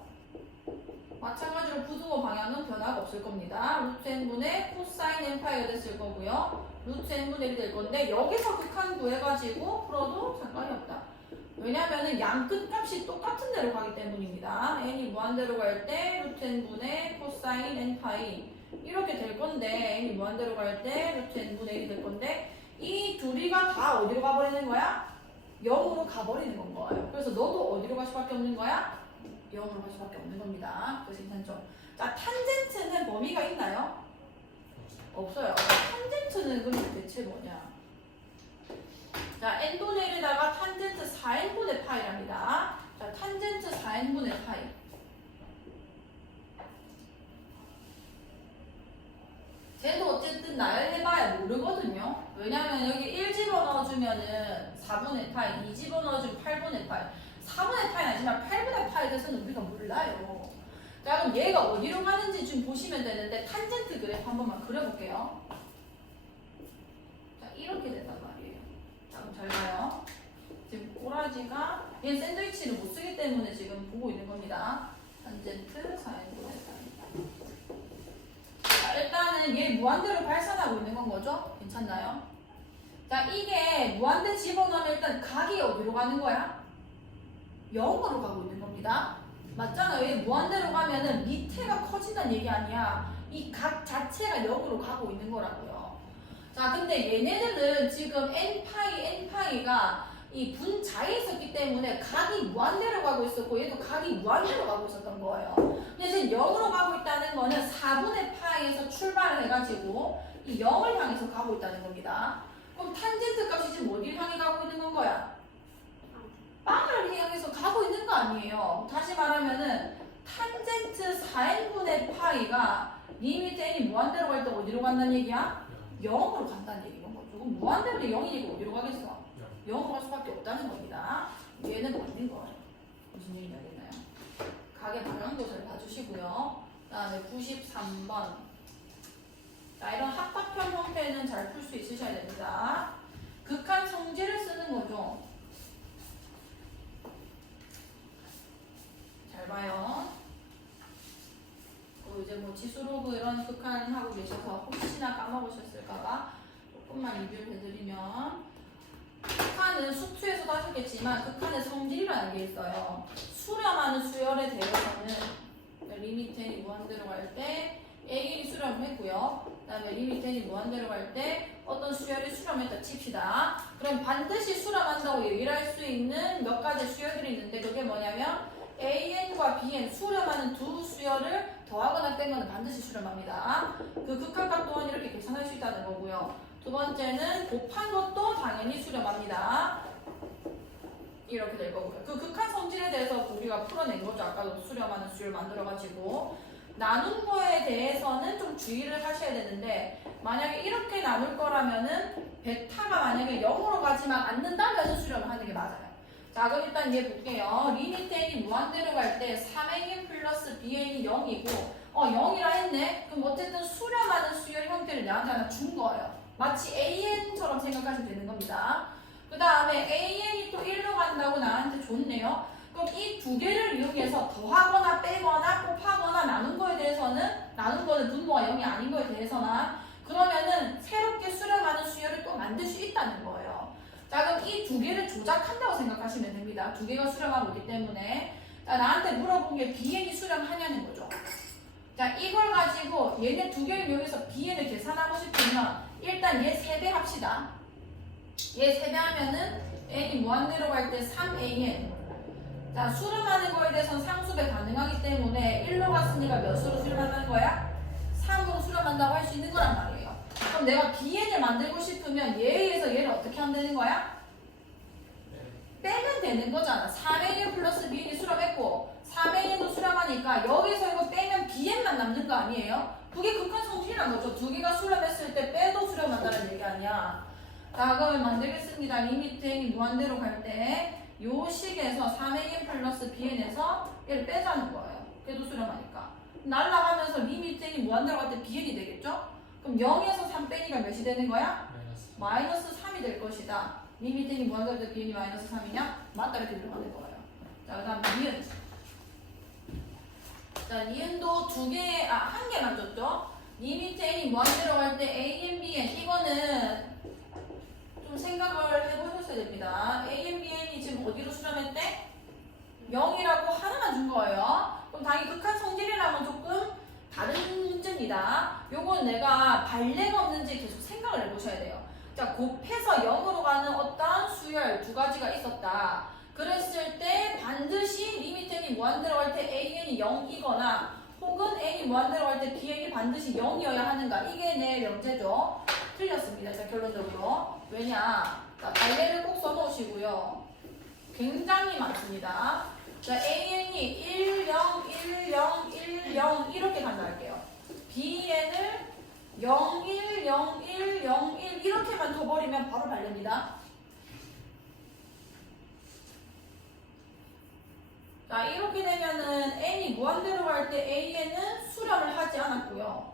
마찬가지로 부등호 방향은 변화가 없을 겁니다. 루트 n분의 코사인 n파이가 됐을 거고요. 루트 n분의 1이 될 건데 여기서 극한 구해가지고 풀어도 상관이 없다. 왜냐면은 양 끝값이 똑같은 데로 가기 때문입니다. n이 무한대로 갈 때 루트 n분의 코사인 n파이 이렇게 될 건데 n이 무한대로 갈 때 루트 n분의 1이 될 건데 이 둘이가 다 어디로 가버리는 거야? 0으로 가버리는 건 거예요. 그래서 너도 어디로 갈 수밖에 없는 거야? 0으로 갈 수밖에 없는 겁니다. 그래서 괜찮죠? 자, 탄젠트는 범위가 있나요? 없어요. 탄젠트는 그럼 대체 뭐냐? 자, n분의 1에다가 탄젠트 4n분의 파이랍니다. 자, 탄젠트 4n분의 파이. 쟤도 어쨌든 나열해봐야 모르거든요. 왜냐면 여기 1 집어넣어주면은 4분의 파이, 2 집어넣어주면 8분의 파이. 4분의 파이는 아니지만 8분의 파이에 대해서는 우리가 몰라요. 자, 그럼 얘가 어디로 가는지 좀 보시면 되는데 탄젠트 그래프 한 번만 그려볼게요. 자, 이렇게 된단 말이에요. 자, 그럼 잘 봐요. 지금 꼬라지가 얘는 샌드위치를 못 쓰기 때문에 지금 보고 있는 겁니다. 탄젠트 4n분의 파이. 자, 일단은 얘 무한대로 발산하고 있는 건 거죠? 괜찮나요? 자, 이게 무한대 집어넣으면 일단 각이 어디로 가는 거야? 0으로 가고 있는 겁니다. 맞잖아. 왜 무한대로 가면은 밑에가 커진다는 얘기 아니야. 이 각 자체가 0으로 가고 있는 거라고요. 자, 근데 얘네들은 지금 n파이가 이 분자에 있었기 때문에 각이 무한대로 가고 있었고 얘도 각이 무한대로 가고 있었던 거예요. 근데 지금 0으로 가고 있다는 거는 4분의 파이에서 출발을 해가지고 이 0을 향해서 가고 있다는 겁니다. 그럼 탄젠트 값이 지금 어디를 향해 가고 있는 건 거야? 빵을 향해서 가고 있는 거 아니에요. 다시 말하면은 탄젠트 4n분의 파이가 리미트 n이 무한대로 갈 때 어디로 간다는 얘기야? 0으로 간다는 얘기인 거죠. 그럼 무한대로 0이니까 어디로 가겠어? 0으로 갈 수밖에 없다는 겁니다. 얘는 맞는 거예요. 무슨 얘기인지 알겠나요? 각의 방향도 잘 봐주시고요. 그 다음에 93번. 자, 이런 합학편 형태는 잘 풀 수 있으셔야 됩니다. 극한 성질을 쓰는 거죠. 잘 봐요. 지수로 그런 극한 하고 계셔서 혹시나 까먹으셨을까봐 조금만 리뷰를 해드리면 극한은 수투에서도 하셨겠지만 극한의 성질이라는 게 있어요. 수렴하는 수열에 대해서는 리미트 n이 무한대로 갈 때 a1이 수렴을 했고요. 그 다음에 리미트 n이 무한대로 갈 때 어떤 수열이 수렴했다 칩시다. 그럼 반드시 수렴한다고 얘기를 할 수 있는 몇 가지 수열들이 있는데 그게 뭐냐면 AN과 BN 수렴하는 두 수열을 더하거나 뺀거는 반드시 수렴합니다. 그 극한값 또한 이렇게 계산할 수 있다는 거고요. 두 번째는 곱한 것도 당연히 수렴합니다. 이렇게 될 거고요. 그 극한 성질에 대해서 우리가 풀어낸 거죠. 아까도 수렴하는 수열 만들어가지고 나눈 거에 대해서는 좀 주의를 하셔야 되는데 만약에 이렇게 나눌 거라면은 베타가 만약에 0으로 가지만 않는다면 수렴을 하는 게 맞아요. 자, 그럼 일단 얘 볼게요. 리미트 n이 무한대로 갈 때 3an 플러스 bn이 0이고 0이라 했네? 그럼 어쨌든 수렴하는 수열 형태를 내한테 하나 준 거예요. 마치 an처럼 생각하시면 되는 겁니다. 그 다음에 an이 또 1로 간다고 나한테 줬네요. 그럼 이 두 개를 이용해서 더하거나 빼거나 곱하거나 나눈 거에 대해서는 나눈 거는 분모가 0이 아닌 거에 대해서나 그러면은 새롭게 수렴하는 수열을 또 만들 수 있다는 거예요. 자, 그럼 이 두 개를 조작한다고 생각하시면 됩니다. 두 개가 수렴하고 있기 때문에. 자, 나한테 물어본 게 bn이 수렴하냐는 거죠. 자, 이걸 가지고 얘네 두 개를 이용해서 bn을 계산하고 싶으면 일단 얘 3배 합시다. 얘 3배 하면은 n이 무한대로 갈 때 3an. 자, 수렴하는 거에 대해서는 상수배 가능하기 때문에 1로 갔으니까 몇 수로 수렴한다는 거야? 3으로 수렴한다고 할 수 있는 거란 말이에요. 그럼 내가 bn을 만들고 싶으면 얘에 의해서 얘를 어떻게 하면 되는 거야? 빼면 되는 거잖아. 3an 플러스 bn이 수렴했고 3an도 수렴하니까 여기서 이거 빼면 bn만 남는 거 아니에요? 그게 극한 성질이란 거죠. 두 개가 수렴했을 때 빼도 수렴한다는 얘기 아니야. 자, 그러면 만들겠습니다. 리미트 n이 무한대로 갈 때 요 식에서 3an 플러스 bn에서 얘를 빼자는 거예요. 그래도 수렴하니까. 날라가면서 리미트 n이 무한대로 갈 때 bn이 되겠죠? 그럼 0에서 3 빼니까 몇이 되는 거야? 마이너스 3이 될 것이다. 리미트 n이 무한대로 갈 때 bn이 마이너스 3이냐? 맞다 이렇게 들어가는 거예요. 자, 그 다음 니은. 자, 니은도 한 개만 줬죠? 리미트 n이 무한대로 갈 때 a n, b n 이거는 좀 생각을 해보셨어야 됩니다. a n, b n이 지금 어디로 수렴했대? 0이라고 하나만 준 거예요. 그럼 당연히 극한 성질이라면 조금 다른 문제입니다. 요건 내가 발레가 없는지 계속 생각을 해보셔야 돼요. 자, 곱해서 0으로 가는 어떠한 수열 두 가지가 있었다. 그랬을 때 반드시 리미트 n이 무한대로 갈 때 an이 0이거나 혹은 n이 무한대로 갈 때 bn이 반드시 0이어야 하는가. 이게 내 명제죠. 틀렸습니다. 자, 결론적으로. 왜냐? 자, 발레를 꼭 써놓으시고요. 굉장히 많습니다. 자, an이 1, 0, 1, 0, 1, 0 이렇게 간다 할게요. bn을 0, 1, 0, 1, 0, 1 이렇게만 둬버리면 바로 발레입니다. 자, 이렇게 되면은 n이 무한대로 갈 때 an은 수렴을 하지 않았고요.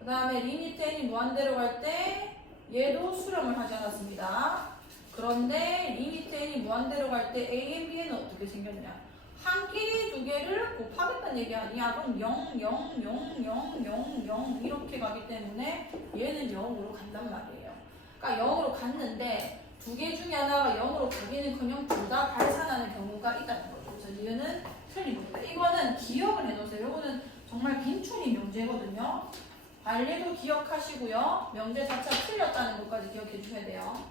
그 다음에 리미트 n이 무한대로 갈 때 얘도 수렴을 하지 않았습니다. 그런데 리미트 n이 무한대로 갈 때 a n, bn은 어떻게 생겼냐? 한 끼리 두 개를 곱하겠다는 얘기 아니야. 그럼 0, 0, 0, 0, 0, 0 이렇게 가기 때문에 얘는 0으로 간단 말이에요. 그러니까 0으로 갔는데 두 개 중에 하나가 0으로 가기는커녕 둘 다 발산하는 경우가 있다는 거죠. 그래서 이유는 틀린 겁니다. 이거는 기억을 해놓으세요. 이거는 정말 빈출이 명제거든요. 발레도 기억하시고요. 명제 자체가 틀렸다는 것까지 기억해 주셔야 돼요.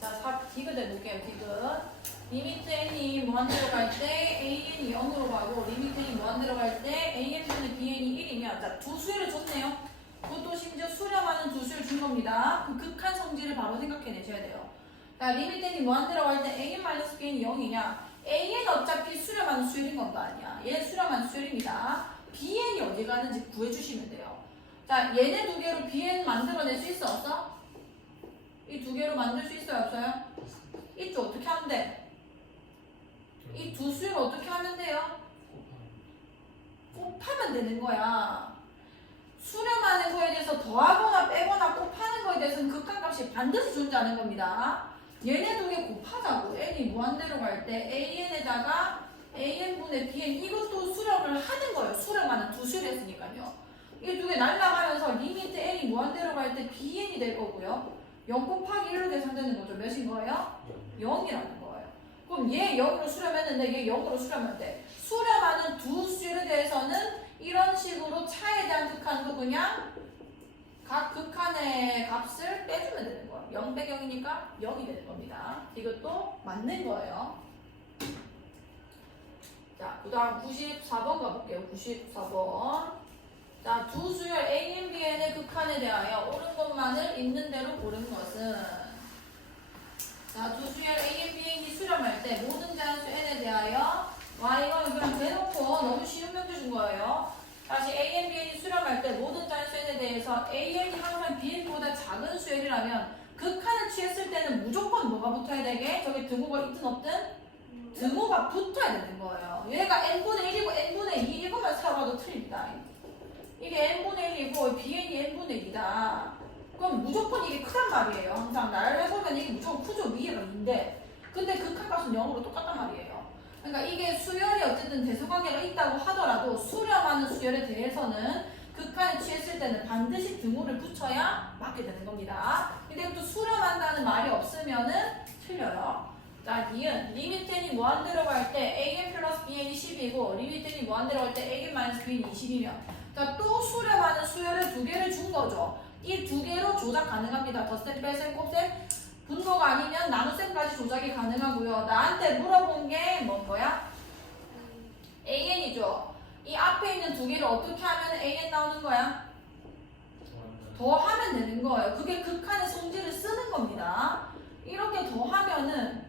자, 디귿 해볼게요. 디귿. 리미트 n이 무한대로 갈 때 an이 0으로 가고 리미트 n이 무한대로 갈 때 an분의 bn이 1이면 자, 두 수열을 줬네요. 그것도 심지어 수렴하는 두 수열 준 겁니다. 그 극한 성질을 바로 생각해내셔야 돼요. 자, 리미트 n이 무한대로 갈 때 an-bn이 0이냐? an은 어차피 수렴하는 수열인 건 거 아니야. 얘는 수렴하는 수열입니다. bn이 어디 가는지 구해주시면 돼요. 자, 얘네 두 개로 bn 만들어낼 수 있어 없어? 이 두 개로 만들 수 있어요 없어요? 있죠. 어떻게 하면 돼? 이 두 수를 어떻게 하면 돼요? 곱하면 되는 거야. 수렴하는 거에 대해서 더하거나 빼거나 곱하는 거에 대해서는 극한값이 반드시 존재하는 겁니다. 얘네 두 개 곱하자고. n이 무한대로 갈 때 an에다가 an분의 bn 이것도 수렴을 하는 거예요. 수렴하는 두 수였으니까요. 이 두 개 날라가면서 리미트 n이 무한대로 갈 때 bn이 될 거고요. 0 곱하기 1로 계산되는 거죠. 몇인 거예요? 0이라는 거예요. 그럼 얘 0으로 수렴했는데 얘 0으로 수렴할 때 수렴하는 두 수에 대해서는 이런 식으로 차에 대한 극한도 그냥 각 극한의 값을 빼주면 되는 거예요. 0 빼기 0이니까 0이 되는 겁니다. 이것도 맞는 거예요. 자, 그 다음 94번 가볼게요. 94번. 자, 두 수열 A인 Bn의 극한에 대하여 옳은 것만을 있는 대로 고른 것은 자, 두 수열 A인 Bn이 수렴할 때 모든 자연수 N에 대하여 와, 이거는 그냥 대놓고 너무 쉬운 문제 준 거예요. 다시 An, Bn이 수렴할 때 모든 자연수 N에 대해서 An이 항상 Bn보다 작은 수열이라면 극한을 취했을 때는 무조건 뭐가 붙어야 되게? 저게 등호가 있든 없든 등호가 붙어야 되는 거예요. 얘가 n분의 1이고 n분의 2 이거만 사봐도 틀립니다. 이게 n분의 1이고 bn이 n분의 2다. 그럼 무조건 이게 크단 말이에요. 항상 나를 해보면 이게 무조건 크죠. 위에가 2인데 근데 극한값은 0으로 똑같단 말이에요. 그러니까 이게 수열이 어쨌든 대소관계가 있다고 하더라도 수렴하는 수열에 대해서는 극한에 취했을 때는 반드시 등호를 붙여야 맞게 되는 겁니다. 근데 또 수렴한다는 말이 없으면은 틀려요. 자, 니은 리미트 n이 무한대로 갈 때 an 플러스 bn이 10이고 리미트 n이 무한대로 갈 때 an 마이너스 bn이 20이면 자, 또 수렴하는 수열을 두 개를 준 거죠. 이 두 개로 조작 가능합니다. 덧셈, 빼셈, 곱셈 분모가 아니면 나눗셈까지 조작이 가능하고요. 나한테 물어본 게 뭔 거야? an이죠. 이 앞에 있는 두 개를 어떻게 하면 an 나오는 거야? 더하면 되는 거예요. 그게 극한의 성질을 쓰는 겁니다. 이렇게 더하면은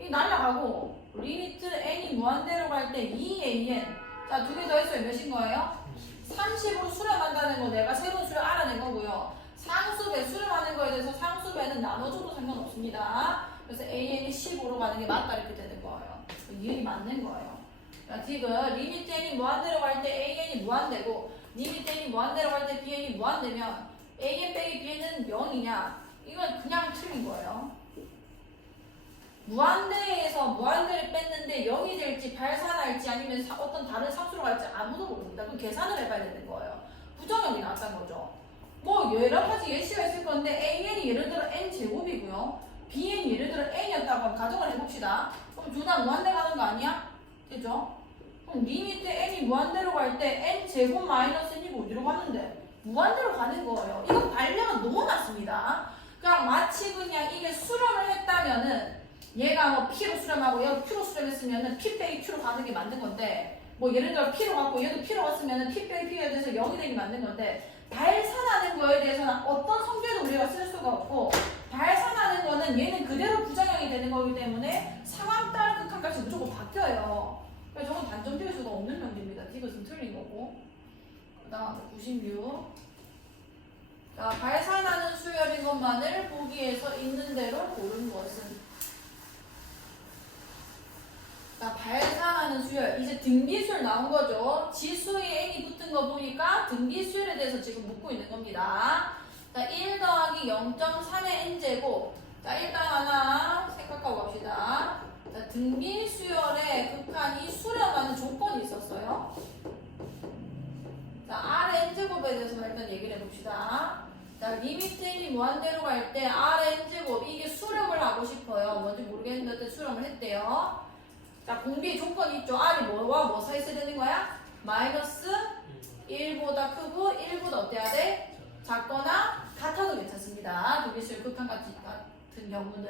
이 날라가고 리미트 n이 무한대로 갈 때 2an 자, 두 개 더했어요. 몇인 거예요? 30으로 수렴한다는 거 내가 새로운 수를 알아낸 거고요. 상수배 수렴하는 거에 대해서 상수배는 나눠줘도 상관없습니다. 그래서 an이 15로 가는 게 맞다 이렇게 되는 거예요. 이해이 맞는 거예요. 자, 지금 리미트 n이 무한대로 갈 때 an이 무한대고 리미트 n이 무한대로 갈 때 bn이 무한대면 an 빼기 bn은 0이냐? 이건 그냥 틀린 거예요. 무한대에서 무한대를 뺐는데 0이 될지 발산할지 아니면 어떤 다른 상수로 갈지 아무도 모릅니다. 그럼 계산을 해봐야 되는 거예요. 부정형이 나왔다는 거죠. 뭐 여러 가지 예시가 있을 건데 an이 예를 들어 n제곱이고요. bn이 예를 들어 n이었다고 하면 가정을 해봅시다. 그럼 둘 다 무한대 가는 거 아니야? 그죠? 그럼 리미트 n이 무한대로 갈 때 n제곱 마이너스 n이 어디로 가는데? 무한대로 가는 거예요. 이건 발명은 너무 많습니다. 그냥 마치 그냥 이게 수렴을 했다면은 얘가 뭐 P로 수렴하고 얘가 Q로 수렴했으면은 P 빼기 Q로 가는 게 맞는 건데 뭐 예를 들어 P로 갔고 얘도 P로 갔으면은 P 빼기 P에 대해서 0이 되기 맞는 건데 발산하는 거에 대해서는 어떤 성질도 우리가 쓸 수가 없고 발산하는 거는 얘는 그대로 부정형이 되는 거기 때문에 상황 따라 극한값이 무조건 바뀌어요. 그래서 저건 단점될 수가 없는 명제입니다. 이것은 틀린 거고. 그 다음 96. 자, 발산하는 수열인 것만을 보기에서 있는 대로 고른 것은 자, 발산하는 수열. 이제 등비수열 나온 거죠. 지수에 n이 붙은 거 보니까 등비수열에 대해서 지금 묻고 있는 겁니다. 자, 1 더하기 0.3의 n제곱. 자, 일단 하나 생각하고 갑시다. 자, 등비수열의 극한이 수렴하는 조건이 있었어요. 자, Rn제곱에 대해서 일단 얘기를 해봅시다. 자, 리미트 n이 무한대로 갈 때 Rn제곱. 이게 수렴을 하고 싶어요. 뭔지 모르겠는데 수렴을 했대요. 자, 공비의 조건이 있죠. R이 뭐와 뭐 사이 있어야 되는 거야? 마이너스 1보다 크고 1보다 어때야 돼? 작거나 같아도 괜찮습니다. 등비수열 극한 같은 경우는.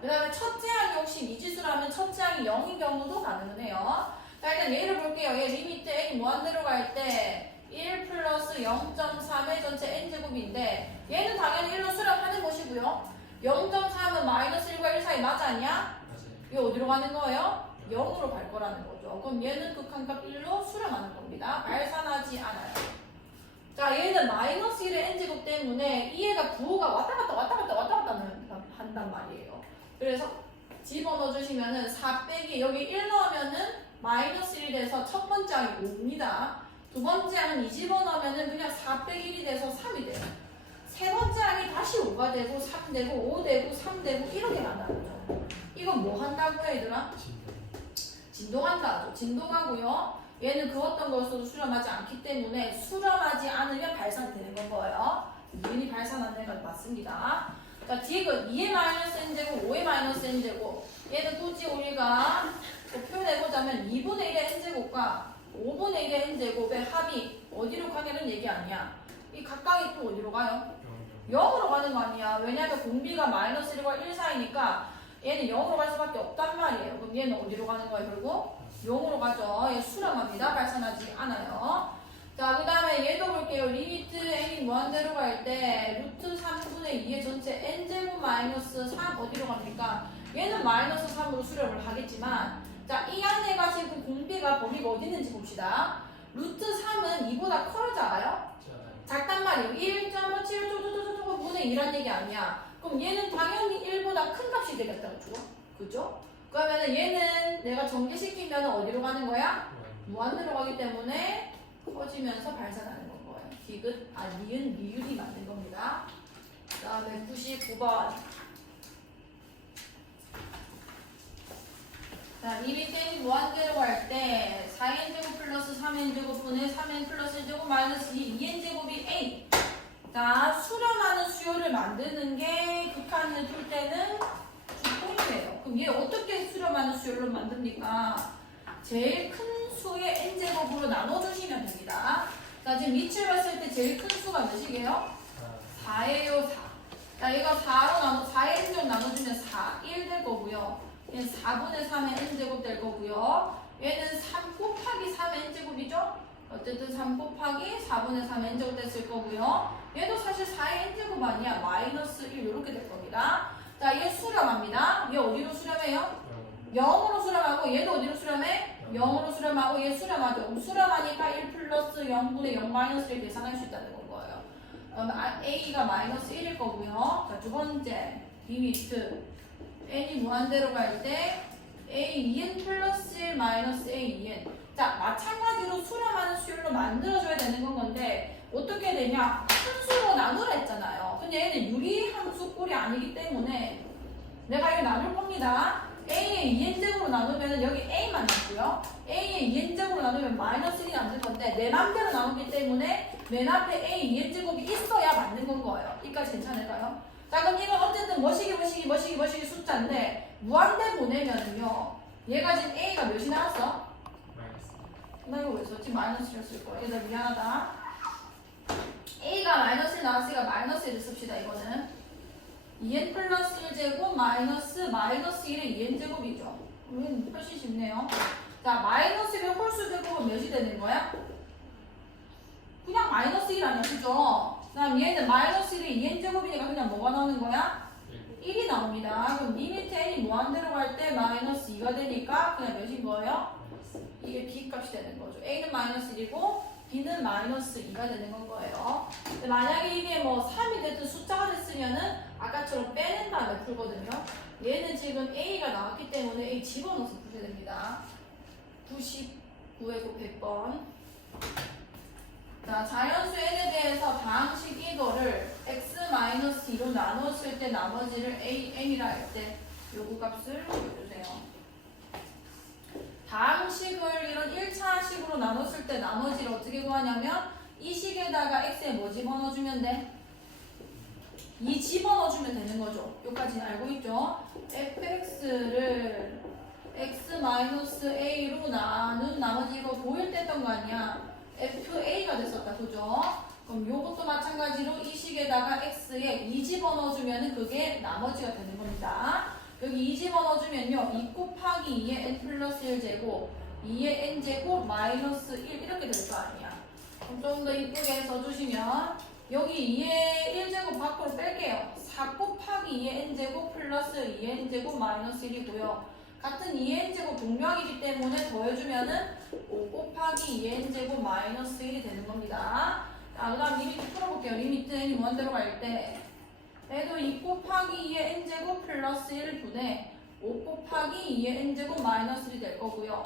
그 다음에 첫째 항이 혹시 미지수라면 첫째 항이 0인 경우도 가능은 해요. 자, 일단 예를 볼게요. 얘 리미트 n이 무한대로 갈 때 1 플러스 0.3의 전체 n제곱인데 얘는 당연히 1로 수렴하는 것이고요. 0.3은 마이너스 1과 1 사이 맞아 아니야? 이게 어디로 가는 거예요? 0으로 갈 거라는 거죠. 그럼 얘는 극한값 1로 수렴하는 겁니다. 발산하지 않아요. 자, 얘는 마이너스 1의 n제곱 때문에 이 애가 부호가 왔다 갔다 한단 말이에요. 그래서 집어넣어 주시면은 4 빼기 여기 1 넣으면은 마이너스 1이 돼서 첫 번째 항이 5입니다. 두 번째 항은 2 집어넣으면은 그냥 4 빼기 1이 돼서 3이 돼요. 세 번째 항이 다시 5가 되고 3 되고 5 되고 3 되고 이렇게 간다는 거죠. 이건 뭐 한다고요, 얘들아? 진동한다죠. 진동하고요. 얘는 그 어떤 것으로도 수렴하지 않기 때문에 수렴하지 않으면 발산되는 건 거예요. 유인이 발산하는 건 맞습니다. 자, 디귿 2의 마이너스 n제곱 5의 마이너스 n제곱 얘는 굳이 우리가 표현해보자면 2분의 1의 n제곱과 5분의 1의 n제곱의 합이 어디로 가냐는 얘기 아니야. 이 각각이 또 어디로 가요? 0으로 가는 거 아니야. 왜냐하면 공비가 마이너스 1과 1 사이니까 얘는 0으로 갈 수밖에 없단 말이에요. 그럼 얘는 어디로 가는 거예요? 결국 0으로 가죠. 얘 수렴합니다. 발산하지 않아요. 자, 그 다음에 얘도 볼게요. 리미트 n이 무한대로 갈 때 루트 3분의 2의 전체 n제곱 마이너스 3 어디로 갑니까? 얘는 마이너스 3으로 수렴을 하겠지만 자, 이 안에가 지금 공비가 범위가 어디 있는지 봅시다. 루트 3은 2보다 커요, 작아요? 작단 말이에요. 1.57 분의 2란 얘기 아니야. 그럼 얘는 당연히 1보다 큰 값이 되겠다고 줘. 그죠? 그러면은 얘는 내가 전개시키면 어디로 가는 거야? 무한대로 가기 때문에 커지면서 발산하는 건 거예요. 디귿, 니은, 리율이 맞는 겁니다. 그 다음에 99번. 자, 리미트 n이 무한대로 갈 때 4n제곱 플러스 3n제곱 분의 3n 플러스 1제곱 마이너스 2n제곱이 a. 자, 수렴하는 수요를 만드는 게 극한을 풀 때는 포인트예요. 그럼 얘 어떻게 수렴하는 수요를 만듭니까? 제일 큰 수의 n제곱으로 나눠주시면 됩니다. 자, 지금 밑을 봤을 때 제일 큰 수가 몇이게요? 4예요, 4. 자, 이거 4의 n제곱 나눠주면 4, 1 될 거고요. 얘는 4분의 3의 n제곱 될 거고요. 얘는 3 곱하기 3의 n제곱이죠? 어쨌든 3 곱하기 4분의 3의 n제곱 됐을 거고요. 얘도 사실 4의 n제곱 아니야. 마이너스 1 이렇게 될 겁니다. 자, 얘 수렴합니다. 얘 어디로 수렴해요? 0으로 수렴하고 얘도 어디로 수렴해? 0으로 수렴하고 얘 수렴하죠. 그럼 수렴하니까 1 플러스 0분의 0 마이너스 1 계산할 수 있다는 건 거예요. a가 마이너스 1일 거고요. 자, 두 번째 리미트 n이 무한대로 갈 때 a 2n 플러스 1 마이너스 a 2n. 자, 마찬가지로 수렴하는 수열로 만들어줘야 되는 건 건데 어떻게 되냐? 함수로 나누라 했잖아요. 근데 얘는 유리함수 꼴이 아니기 때문에 내가 이거 나눌 겁니다. a의 2n제곱으로 나누면 여기 a만 남고요. a의 2n제곱으로 나누면 마이너스 1이 남을 건데 내 맘대로 나누기 때문에 맨 앞에 a 2n제곱이 있어야 맞는 건 거예요. 여기까지 괜찮을까요? 자, 그럼 이건 어쨌든 뭐시기 숫자인데 무한대 보내면은요. 얘가 지금 a가 몇이 나왔어? 나 이거 왜 썼지? 마이너스 1을 쓸 거야. 얘들아 미안하다. a가 마이너스 1 나왔으니까 마이너스 1을 씁시다. 이거는 2n 플러스 1제곱 마이너스 1의 2n제곱이죠. 우리는 훨씬 쉽네요. 자, 마이너스 1의 홀수 제곱은 몇이 되는 거야? 그냥 마이너스 1 아니야, 그죠? 그 다음 얘는 마이너스 1의 2n제곱이니까 그냥 뭐가 나오는 거야? 1이 나옵니다. 그럼 리미트 n이 무한대로 갈 때 마이너스 2가 되니까 그냥 몇인 거예요? 이게 b 값이 되는 거죠. a는 마이너스 1이고 b는 마이너스 2가 되는 건 거예요. 근데 만약에 이게 뭐 3이 됐든 숫자가 됐으면은 아까처럼 빼낸 다음에 풀거든요. 얘는 지금 a가 나왔기 때문에 a 집어넣어서 푸셔야 됩니다. 99에서 100번. 자, 자연수 n에 대해서 다항식 이거를 x-2로 나눴을 때 나머지를 n이라 할 때 요구 값을 보여주세요. 다항식을 이런 1차식으로 나눴을 때 나머지를 어떻게 구하냐면 이 식에다가 x에 뭐 집어넣어주면 돼? 2 집어넣어주면 되는 거죠. 여기까지는 알고 있죠? fx를 x-a로 나눈 나머지 이거 도일됐던 거 아니야? fa가 됐었다. 그죠? 그럼 요것도 마찬가지로 이 식에다가 x에 2 집어넣어주면 그게 나머지가 되는 겁니다. 여기 2 집어넣어주면요. 2 곱하기 2의 n 플러스 1제곱 2의 n제곱 마이너스 1 이렇게 될 거 아니야. 그럼 좀 더 이쁘게 써주시면 여기 2의 1제곱 밖으로 뺄게요. 4 곱하기 2의 n제곱 플러스 2의 n제곱 마이너스 1이고요. 같은 2의 n제곱 동명이기 때문에 더해주면은 5 곱하기 2의 n제곱 마이너스 1이 되는 겁니다. 자, 그 다음 리미트 풀어볼게요. 리미트 n이 무한대로 갈 때 얘도 2 곱하기 2의 n제곱 플러스 1분의 5 곱하기 2의 n제곱 마이너스 1이 될 거고요.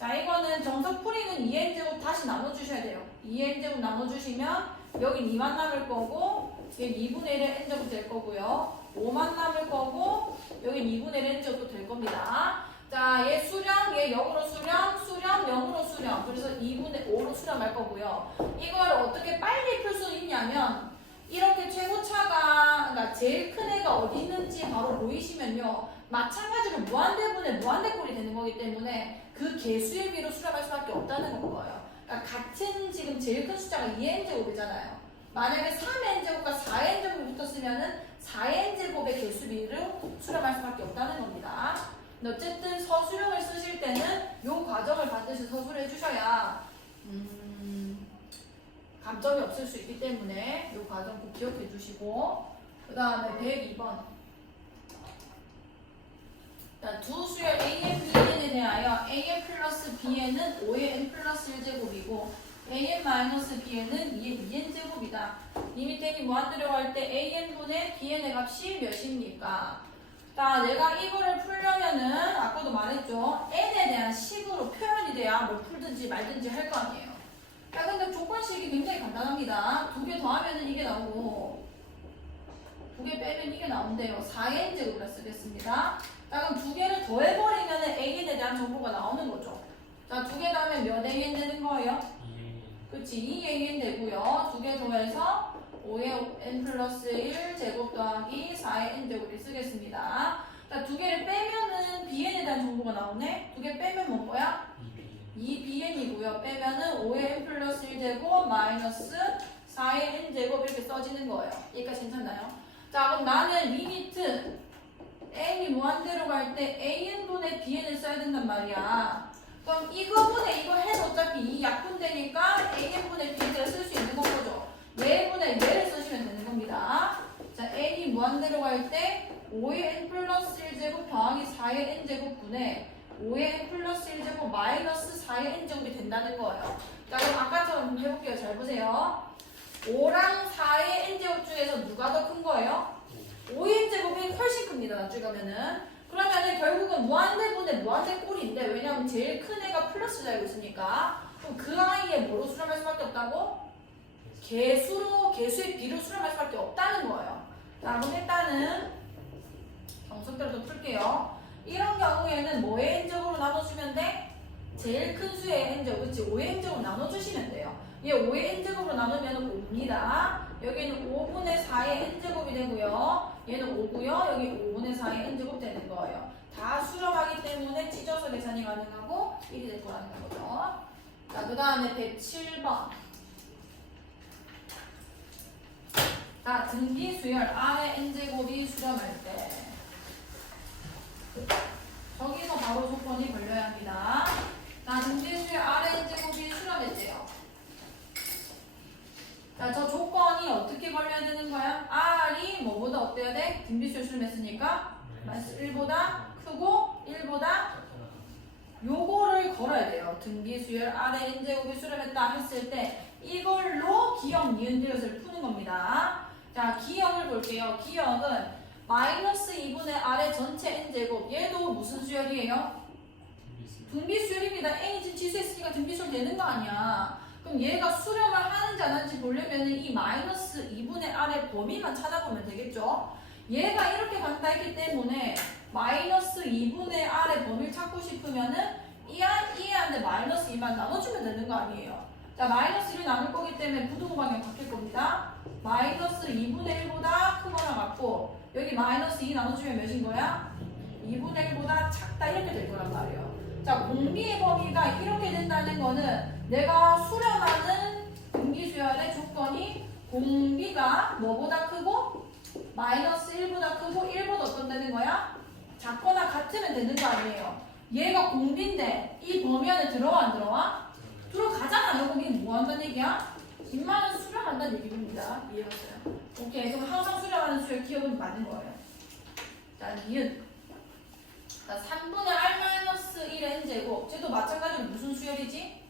자, 이거는 정석 풀이는 2의 n제곱 다시 나눠주셔야 돼요. 2의 n제곱 나눠주시면 여긴 2만 남을 거고 얘 2분의 1의 n제곱 될 거고요. 5만 남을 거고 여긴 2분의 1의 n제곱도 될 겁니다. 자, 얘 수렴, 얘 0으로 수렴, 수렴, 0으로 수렴. 그래서 2분의 5로 수렴할 거고요. 이걸 어떻게 빨리 풀 수 있냐면 이렇게 최고차가 그러니까 제일 큰 애가 어디 있는지 바로 보이시면요. 마찬가지로 무한대분의 무한대꼴이 되는 거기 때문에 그 개수의 비로 수렴할 수밖에 없다는 거예요. 그러니까 같은 지금 제일 큰 숫자가 2n제곱이잖아요. 만약에 3n제곱과 4n제곱이 붙었으면은 4n제곱의 개수 비를 수렴할 수밖에 없다는 겁니다. 근데 어쨌든 서술형을 쓰실 때는 이 과정을 반드시 서술해 주셔야 감점이 없을 수 있기 때문에 이 과정 꼭 기억해 주시고 그 다음에 102번 두 수열 AN, BN에 대하여 AN 플러스 BN은 5의 N 플러스 1제곱이고 AN 마이너스 BN은 2의 2N제곱이다. 리미트 N이 무한 들어갈 때 AN분의 BN의 값이 몇입니까? 자, 내가 이거를 풀려면은 아까도 말했죠. N에 대한 식으로 표현이 돼야 뭘 풀든지 말든지 할 거 아니에요. 자, 근데 조건식이 굉장히 간단합니다. 2개 더하면은 이게 나오고 2개 빼면 이게 나온대요. 4n제곱을 쓰겠습니다. 자, 그럼 2개를 더해버리면 AN에 대한 정보가 나오는 거죠. 자, 2개 더하면 몇 AN 되는 거예요? 2A. 그치, 2AN 되고요. 2개 더해서 5의 N 플러스 1 제곱 더하기 4의 N제곱을 쓰겠습니다. 자, 2개를 빼면은 BN에 대한 정보가 나오네? 2개 빼면 뭐 뭐야? 2BN이고요. 빼면은 5의 N 플러스 1제곱 마이너스 4의 N제곱 이렇게 써지는 거예요. 여기까지 괜찮나요? 자, 그럼 나는 리미트 N이 무한대로 갈 때 AN분의 BN을 써야 된단 말이야. 그럼 이거분의 이거 해도 어차피 이 약분되니까 AN분의 BN을 쓸 수 있는 건 거죠. 얘분의 얘를 쓰시면 되는 겁니다. 자, N이 무한대로 갈 때 5의 N 플러스 1제곱 더하기 4의 N제곱분의 5의 N 플러스 1제곱 마이너스 4의 N제곱이 된다는 거예요. 자, 그럼 아까처럼 해볼게요. 잘 보세요. 5랑 4의 N제곱 중에서 누가 더 큰 거예요? 5의 N제곱이 훨씬 큽니다. 나중에 가면은. 그러면은 결국은 무한대분의 무한대꼴인데 왜냐면 제일 큰 애가 플러스 알고 있으니까 그럼 그 아이의 뭐로 수렴할 수밖에 없다고? 개수의 비로 수렴할 수밖에 없다는 거예요. 자, 그럼 일단은 정석대로 좀 풀게요. 이런 경우에는 뭐의 n제곱으로 나눠주면 돼? 제일 큰 수의 n제곱, 그치? 5의 n제곱으로 나눠주시면 돼요. 얘 5의 n제곱으로 나누면 5입니다. 여기는 5분의 4의 n제곱이 되고요. 얘는 5고요. 여기 5분의 4의 n제곱 되는 거예요. 다 수렴하기 때문에 찢어서 계산이 가능하고 1이 될 거라는 거죠. 자, 그 다음에 107번. 자, 등비 수열 R의 n제곱이 수렴할 때 저기서 바로 조건이 걸려야 합니다. 자, 등비 수열 R의 n제곱이 수렴했대요. 자, 저 조건이 어떻게 걸려야 되는 거야? R이 뭐보다 어때야 돼? 등비 수열 수렴했으니까 마이너스 1보다 크고 1보다 요거를 걸어야 돼요. 등비 수열 R의 n제곱이 수렴했다 했을 때 이걸로 기억 니은 디귿을 푸는 겁니다. 자, 기억을 볼게요. 기억은 마이너스 2분의 R의 전체 n제곱. 얘도 무슨 수열이에요? 등비 수열입니다. n이 지금 지수했으니까 등비 수열 되는 거 아니야. 그럼 얘가 수렴을 하는지 안 하는지 보려면 이 마이너스 2분의 R의 범위만 찾아보면 되겠죠? 얘가 이렇게 간다 했기 때문에 마이너스 2분의 R의 범위를 찾고 싶으면은 이한테 마이너스 2만 나눠주면 되는 거 아니에요. 자, 마이너스 1이 남을 거기 때문에 부등호 방향 바뀔 겁니다. 마이너스 2분의 1보다 크거나 같고 여기 마이너스 2 나눠주면 몇인 거야? 2분의 1보다 작다 이렇게 될 거란 말이에요. 자, 공비의 범위가 이렇게 된다는 거는 내가 수렴하는 등기수열의 조건이 공비가 뭐보다 크고 마이너스 1보다 크고 1보다 어떤 되는 거야? 작거나 같으면 되는 거 아니에요. 얘가 공비인데 이 범위 안에 들어와 안 들어와? 들어가잖아요. 거기 뭐 한다는 얘기야? 뒷말은 수렴한다는 얘기입니다. 이해했어요? 오케이. 그럼 항상 수렴하는 수열 기억은 맞는 거예요. 자, 니은. 자, 3분의 R-1의 n제곱. 쟤도 마찬가지로 무슨 수열이지?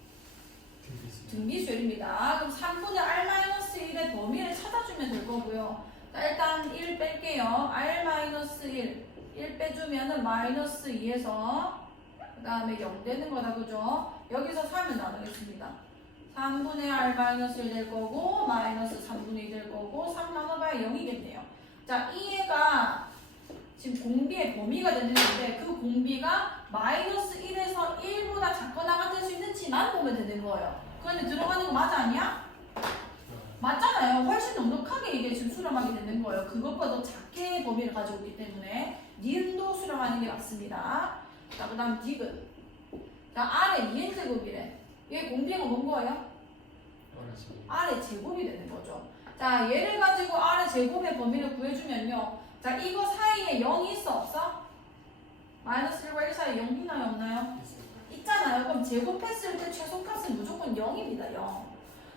등비수열입니다. 그럼 3분의 R-1의 범위를 찾아주면 될 거고요. 자, 일단 1 뺄게요. R-1. 1 빼주면은 마이너스 2에서 그 다음에 0 되는 거다. 그죠? 여기서 3을 나누겠습니다. 3분의 r 마이너스 1 될 거고 마이너스 3분의 2 될 거고 3 나눠봐야 0이겠네요. 자, 이 애가 지금 공비의 범위가 되는데 그 공비가 마이너스 1에서 1보다 작거나 같을 수 있는지만 보면 되는 거예요. 그런데 들어가는 거 맞아 아니야? 맞잖아요. 훨씬 넉넉하게 이게 지금 수렴하게 되는 거예요. 그것보다 더 작게 범위를 가지고 있기 때문에 니은도 수렴하는 게 맞습니다. 자, 그 다음 디귿. 자, R의 2n제곱이래. 얘 공비가 뭔 거예요? R의 제곱이 되는 거죠. 자, 얘를 가지고 R의 제곱의 범위를 구해주면요. 자, 이거 사이에 0이 있어 없어? 마이너스 1과 1 사이에 0 있나요 없나요? 있잖아요. 그럼 제곱했을 때 최소값은 무조건 0입니다. 0.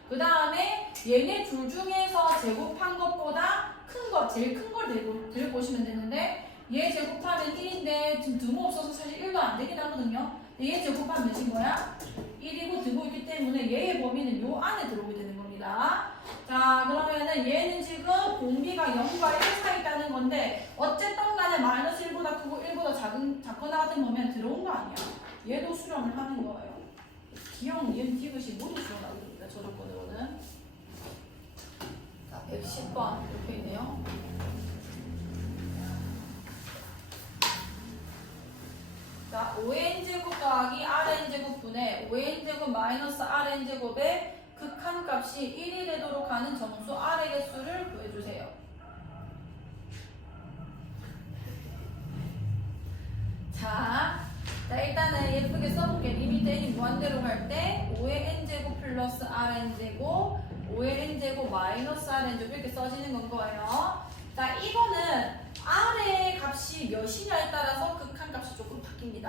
그 다음에 얘네 둘 중에서 제곱한 것보다 큰 거, 제일 큰 걸 들고 오시면 되는데 얘 제곱하면 1인데 지금 등호 없어서 사실 1도 안 되긴 하거든요. 얘 제곱하면 몇인 거야? 1이고 등호 있기 때문에 얘의 범위는 요 안에 들어오게 되는 겁니다. 자, 그러면은 얘는 지금 공비가 0과 1 사이 있다는 건데 어쨌든 간에 마이너스 1보다 크고 1보다 작거나 같은 거면 들어온 거 아니야. 얘도 수렴을 하는 거예요. 기형, 니은, 디귿이 모두 수렴하게 됩니다. 저 조건으로는. 자, 110번 이렇게 있네요. 자, 5n제곱 더하기 rn제곱 분의 5n제곱 마이너스 rn제곱의 극한값이 1이 되도록 하는 정수 r의 개수를 구해주세요. 자, 일단은 예쁘게 써볼게. 리미트 n이 무한대로 갈 때 5의 n제곱 플러스 rn제곱 5의 n제곱 마이너스 rn제곱 이렇게 써지는 건 거예요. 자, 이거는 r의 값이 몇이냐에 따라서 극한값이 조금 바뀝니다.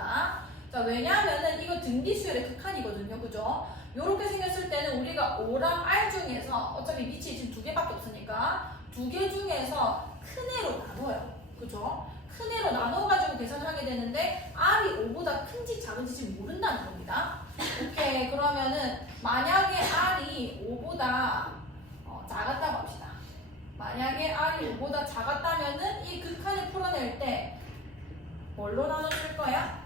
자, 왜냐하면은 이거 등비수열의 극한이거든요. 그죠? 요렇게 생겼을 때는 우리가 5랑 r 중에서 어차피 밑이 지금 두 개밖에 없으니까 두 개 중에서 큰 애로 나눠요. 그죠? 큰 애로 나눠가지고 계산을 하게 되는데 r이 5보다 큰지 작은지 지금 모른다는 겁니다. 오케이. 그러면은 만약에 r이 5보다 작았다고 합시다. 만약에 r이 5보다 작았다면은 이 극한을 풀어낼 때 뭘로 나눠줄 거야?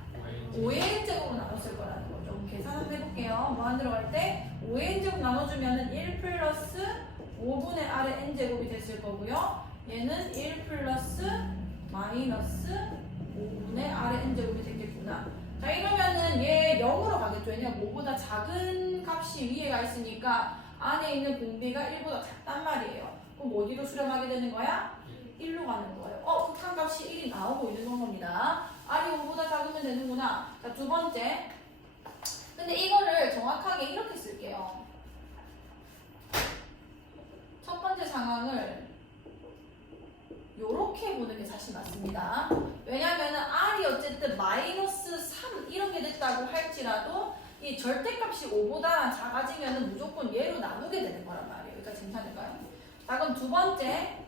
5의 n제곱으로 나눴을 거라는 거죠. 그럼 계산 한번 해볼게요. 무한 들어갈 때 5의 n제곱 나눠주면은 1 플러스 5분의 r의 n제곱이 됐을 거고요. 얘는 1 플러스 마이너스 5분의 r의 n제곱이 되겠구나. 자, 이러면은 얘 0으로 가겠죠. 왜냐면 5보다 작은 값이 위에 가 있으니까 안에 있는 공비가 1보다 작단 말이에요. 그럼 어디로 수렴하게 되는 거야? 1로 가는 거예요. 극한값이 1이 나오고 있는 건 겁니다. r이 5보다 작으면 되는구나. 자, 두 번째. 근데 이거를 정확하게 이렇게 쓸게요. 첫 번째 상황을 요렇게 보는 게 사실 맞습니다. 왜냐면은 r이 어쨌든 마이너스 3 이런 게 됐다고 할지라도 이 절대값이 5보다 작아지면은 무조건 얘로 나누게 되는 거란 말이에요. 그러니까 괜찮을까요? 자, 그럼 두 번째.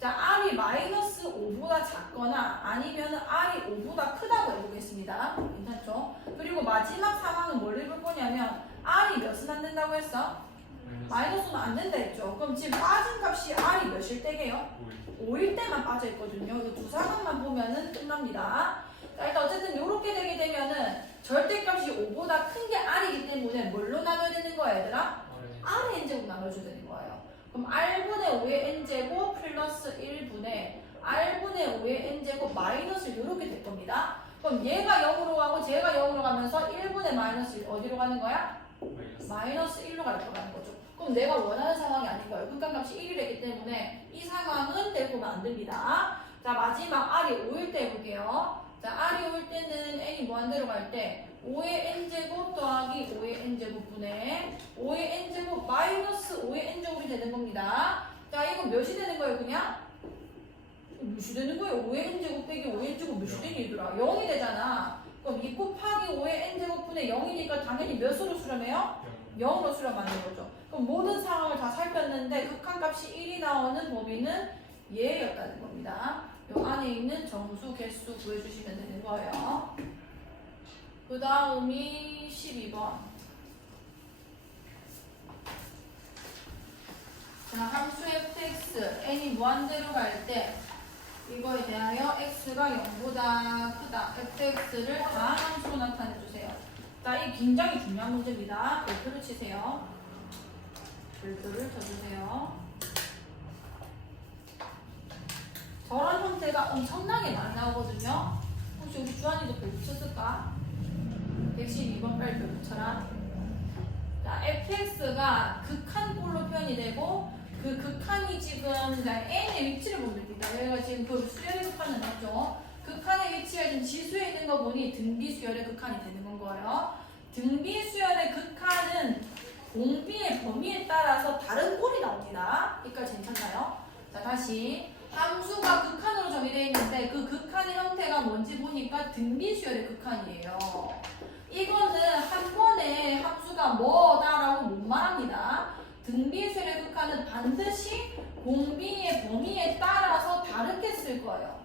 자, r이 마이너스 5보다 작거나 아니면 r이 5보다 크다고 해보겠습니다. 괜찮죠? 그리고 마지막 상황은 뭘 해볼 거냐면 r이 몇은 안 된다고 했어? 마이너스는 안 된다 했죠. 그럼 지금 빠진 값이 r이 몇일 때게요? 5일 때만 빠져 있거든요. 이 두 상황만 보면은 끝납니다. 자, 일단 어쨌든 이렇게 되게 되면은 절대값이 5보다 큰 게 r이기 때문에 뭘로 나눠야 되는 거야, 얘들아? r의 n제곱 나눠줘야 되는 거예요. 그럼 r분의 5의 n제곱 플러스 1분의 r분의 5의 n제곱 마이너스 이렇게 될 겁니다. 그럼 얘가 0으로 가고 쟤가 0으로 가면서 1분의 마이너스 1 어디로 가는 거야? 마이너스 1로 갈 거라는 거죠. 그럼 내가 원하는 상황이 아닌 거예요. 극한값이 1이 되기 때문에 이 상황은 데리고 오면 안 됩니다. 자, 마지막 r이 5일 때 해볼게요. 자, r이 5일 때는 n이 무한대로 갈 때 5의 n제곱 더하기 5의 n제곱 분의 5의 n제곱 마이너스 5의 n제곱이 되는 겁니다. 자, 이건 몇이 되는 거예요, 그냥? 몇이 되는 거예요? 5의 n제곱 빼기 5의 n제곱 몇이 되니, 얘들아? 0이 되잖아. 그럼 2 곱하기 5의 n제곱 분의 0이니까 당연히 몇으로 수렴해요? 0으로 수렴하는 거죠. 그럼 모든 상황을 다 살폈는데 극한값이 1이 나오는 범위는 얘였다는 겁니다. 요 안에 있는 정수 개수 구해주시면 되는 거예요. 그 다음이 12번. 자, 함수 fx n이 무한대로 갈 때 이거에 대하여 x가 0보다 크다. fx를 다한 함수로 나타내 주세요. 자, 이 굉장히 중요한 문제입니다. 별표를 치세요. 별표를 쳐주세요. 저런 형태가 엄청나게 많이 나오거든요. 혹시 우리 주한이도 별표 쳤을까? 112번 빨리 별표 쳐라. 자, fx가 극한꼴로 표현이 되고 그 극한이 지금 n의 위치를 보면 됩니다. 여기가 지금 그 수열의 극한은 맞죠? 극한의 위치가 지금 지수에 있는 거 보니 등비수열의 극한이 되는 건 거예요. 등비수열의 극한은 공비의 범위에 따라서 다른 꼴이 나옵니다. 여기까지 괜찮나요? 자, 다시 함수가 극한으로 정의되어 있는데 그 극한의 형태가 뭔지 보니까 등비수열의 극한이에요. 이거는 한 번에 함수가 뭐다라고 못 말합니다. 등비수열의 극한은 반드시 공비의 범위에 따라서 다르게 쓸 거예요.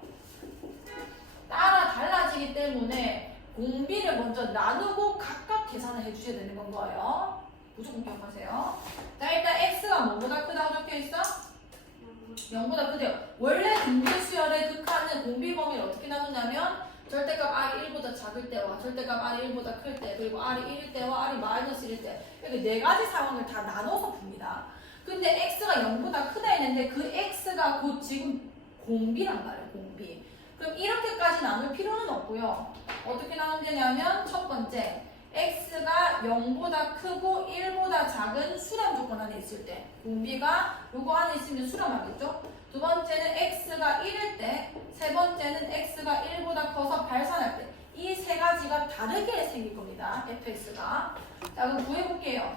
따라 달라지기 때문에 공비를 먼저 나누고 각각 계산을 해주셔야 되는 건 거예요. 무조건 기억하세요. 자, 일단 x가 뭐보다 크다고 적혀있어? 0보다 크대요. 원래 등비수열의 극한은 공비 범위를 어떻게 나누냐면 절대값 r이 1보다 작을 때와 절대값 r이 1보다 클 때, 그리고 r이 1일 때와 r이 마이너스 1일 때, 이렇게 네 가지 상황을 다 나눠서 풉니다. 근데 x가 0보다 크다 했는데 그 x가 곧 지금 공비란 말이에요. 공비. 그럼 이렇게까지 나눌 필요는 없고요. 어떻게 나누면 되냐면 첫 번째, x가 0보다 크고 1보다 작은 수렴 조건 안에 있을 때, 공비가 요거 안에 있으면 수렴하겠죠? 두 번째는 x가 1일 때, 세 번째는 x가 1보다 커서 발산할 때, 이 세 가지가 다르게 생길 겁니다. fx가. 자, 그럼 구해볼게요.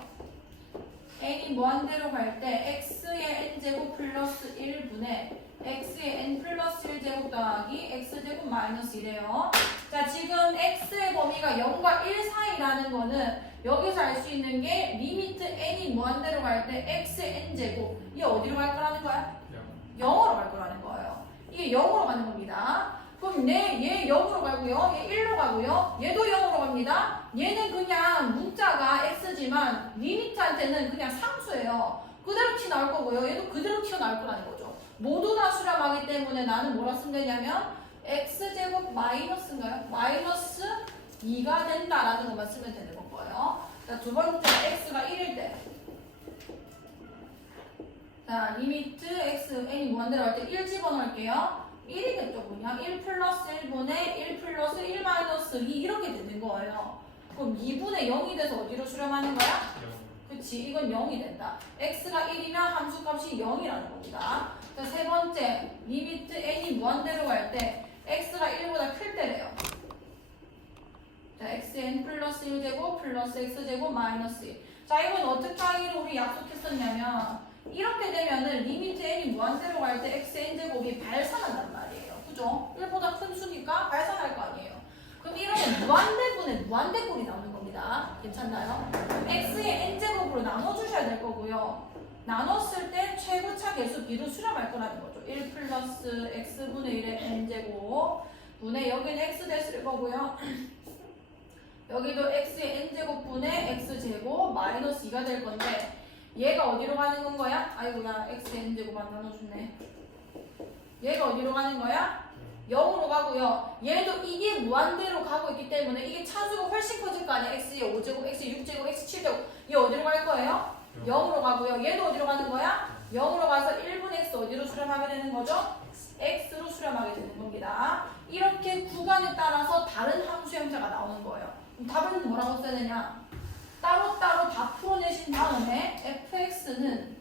n이 무한대로 갈 때 x의 n제곱 플러스 1분의 x의 n 플러스 1제곱 더하기 x제곱 마이너스 1이에요. 자, 지금 x의 범위가 0과 1 사이라는 거는 여기서 알 수 있는 게 리미트 n이 무한대로 갈 때 x의 n제곱, 이게 어디로 갈 거라는 거야? 0으로 갈 거라는 거예요. 이게 0으로 가는 겁니다. 그럼 얘 0으로 가고요. 얘 1로 가고요. 얘도 0으로 갑니다. 얘는 그냥 문자가 x지만 리미트한테는 그냥 상수예요. 그대로 튀어나올 거고요. 얘도 그대로 튀어나올 거라는 거죠. 모두 다 수렴하기 때문에 나는 뭐라 쓰면 되냐면 x제곱 마이너스인가요? 마이너스 2가 된다라는 것만 쓰면 되는 건 거예요. 자, 두 번째 x가 1일 때. 자, 리미트 x n이 무한대로 할 때 1 집어넣을게요. 1이겠죠, 그냥. 1 플러스 1분의 1 플러스 1 마이너스 2 이렇게 되는 거예요. 그럼 2분의 0이 돼서 어디로 수렴하는 거야? 그치, 이건 0이 된다. x가 1이면 함수값이 0이라는 겁니다. 자, 세 번째, 리미트 n이 무한대로 갈 때 x가 1보다 클 때래요. 자, xn 플러스 1제곱 플러스 x제곱 마이너스 1. 자, 이건 어떻게 하기로 우리 약속했었냐면 이렇게 되면은 리미트 n이 무한대로 갈 때 xn제곱이 발산한단 말이에요. 그죠? 1보다 큰 수니까 발산할 거 아니에요. 그럼 이러면 무한대분의 무한대꼴이 나오는 겁니다. 괜찮나요? x의 n제곱으로 나눠주셔야 될 거고요. 나눴을 때 최고차 개수 b로 수렴할 거라는 거죠. 1 플러스 x분의 1의 n제곱 분의 여기는 x 됐을 거고요. 여기도 x의 n제곱분의 x제곱 마이너스 2가 될 건데 얘가 어디로 가는 건 거야? 아이고야, x의 n제곱 안 나눠주네. 얘가 어디로 가는 거야? 0으로 가고요. 얘도 이게 무한대로 가고 있기 때문에 이게 차수가 훨씬 커질 거 아니야. x의 5제곱, x의 6제곱, x 7제곱. 얘 어디로 갈 거예요? 0으로 가고요. 얘도 어디로 가는 거야? 0으로 가서 1분의 x 어디로 수렴하게 되는 거죠? x로 수렴하게 되는 겁니다. 이렇게 구간에 따라서 다른 함수 형태가 나오는 거예요. 그럼 답은 뭐라고 써야 되냐? 따로따로 다 풀어내신 다음에 fx는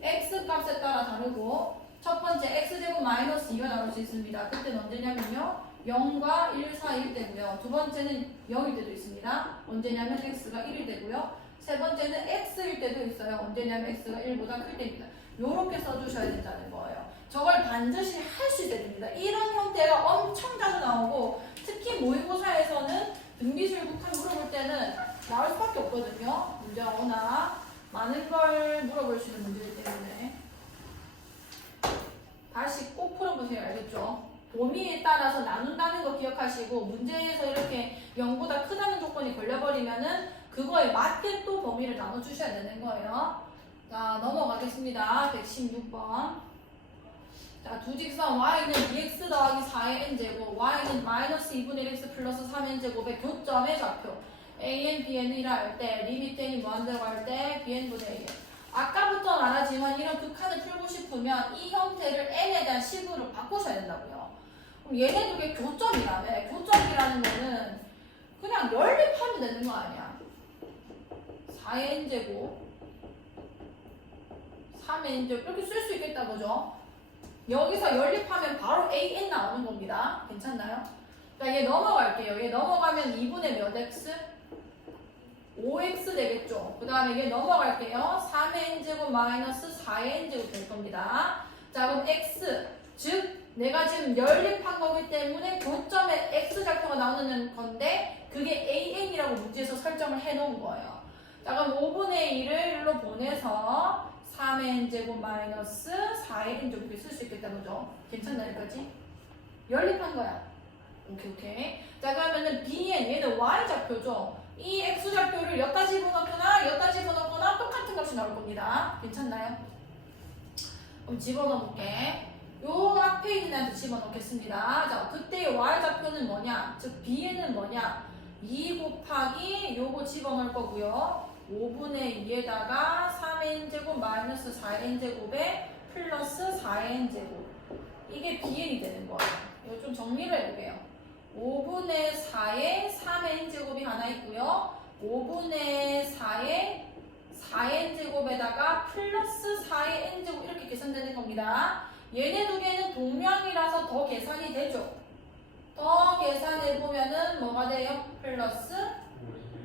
x 값에 따라 다르고 첫 번째 x제곱 마이너스 2가 나올 수 있습니다. 그때는 언제냐면요 0과 1 사이일 때고요. 두 번째는 0일 때도 있습니다. 언제냐면 x가 1일 때고요. 세 번째는 x일 때도 있어요. 언제냐면 x가 1보다 클 때입니다. 요렇게 써주셔야 된다는 거예요. 저걸 반드시 할 수 있어야 됩니다. 이런 형태가 엄청 자주 나오고 특히 모의고사에서는 등비수열 극한 물어볼 때는 나올 수밖에 없거든요. 문제가 워낙 많은 걸 물어볼 수 있는 문제이기 때문에 다시 꼭 풀어보세요. 알겠죠? 범위에 따라서 나눈다는 거 기억하시고 문제에서 이렇게 0보다 크다는 조건이 걸려버리면은 그거에 맞게 또 범위를 나눠주셔야 되는 거예요. 자, 넘어가겠습니다. 116번. 자, 두 직선 y는 2x 더하기 4의 n제곱, y는 마이너스 2분의 1x 플러스 3n제곱의 교점의 좌표 an, bn이라 할 때, 리미트 n이 무한대로 할 때, bn분의 a. 아까부터 말하지만 이런 극한을 풀고 싶으면 이 형태를 n에 대한 식으로 바꾸셔야 된다고요. 그럼 얘네 두 개 교점이라며. 교점이라는 거는 그냥 연립하면 되는 거 아니야. 4n제곱, 3n제곱 이렇게 쓸 수 있겠다, 그죠? 여기서 연립하면 바로 an 나오는 겁니다. 괜찮나요? 자, 얘 넘어갈게요. 얘 넘어가면 2분의 몇 x? 5x 되겠죠. 그 다음에 얘 넘어갈게요. 3n제곱 마이너스 4n제곱 될 겁니다. 자, 그럼 x, 즉 내가 지금 연립한 거기 때문에 교점에 x좌표가 나오는 건데 그게 an이라고 문제에서 설정을 해놓은 거예요. 자, 그럼 5분의 1을 일로 보내서 3n제곱 마이너스 4n제곱 이렇게 쓸 수 있겠다, 그죠? 괜찮나, 여기까지? 연립한 거야. 오케이. 자, 그러면은 bn, 얘는 y좌표죠? 이 x좌표를 여기다 집어넣거나 여기다 집어넣거나 똑같은 값이 나올 겁니다. 괜찮나요? 그럼 집어넣어볼게. 요 앞에 있는 애한테 집어넣겠습니다. 자, 그때 y좌표는 뭐냐? 즉 bn은 뭐냐? 2 곱하기 요거 집어넣을 거고요. 5분의 2에다가 3n제곱 마이너스 4n제곱에 플러스 4n제곱. 이게 bn이 되는 거예요. 이거 좀 정리를 해볼게요. 5분의 4에 3n제곱이 하나 있고요. 5분의 4에 4n제곱에다가 플러스 4의 n제곱 이렇게 계산되는 겁니다. 얘네 두 개는 동명이라서 더 계산이 되죠. 더 계산해보면은 뭐가 돼요? 플러스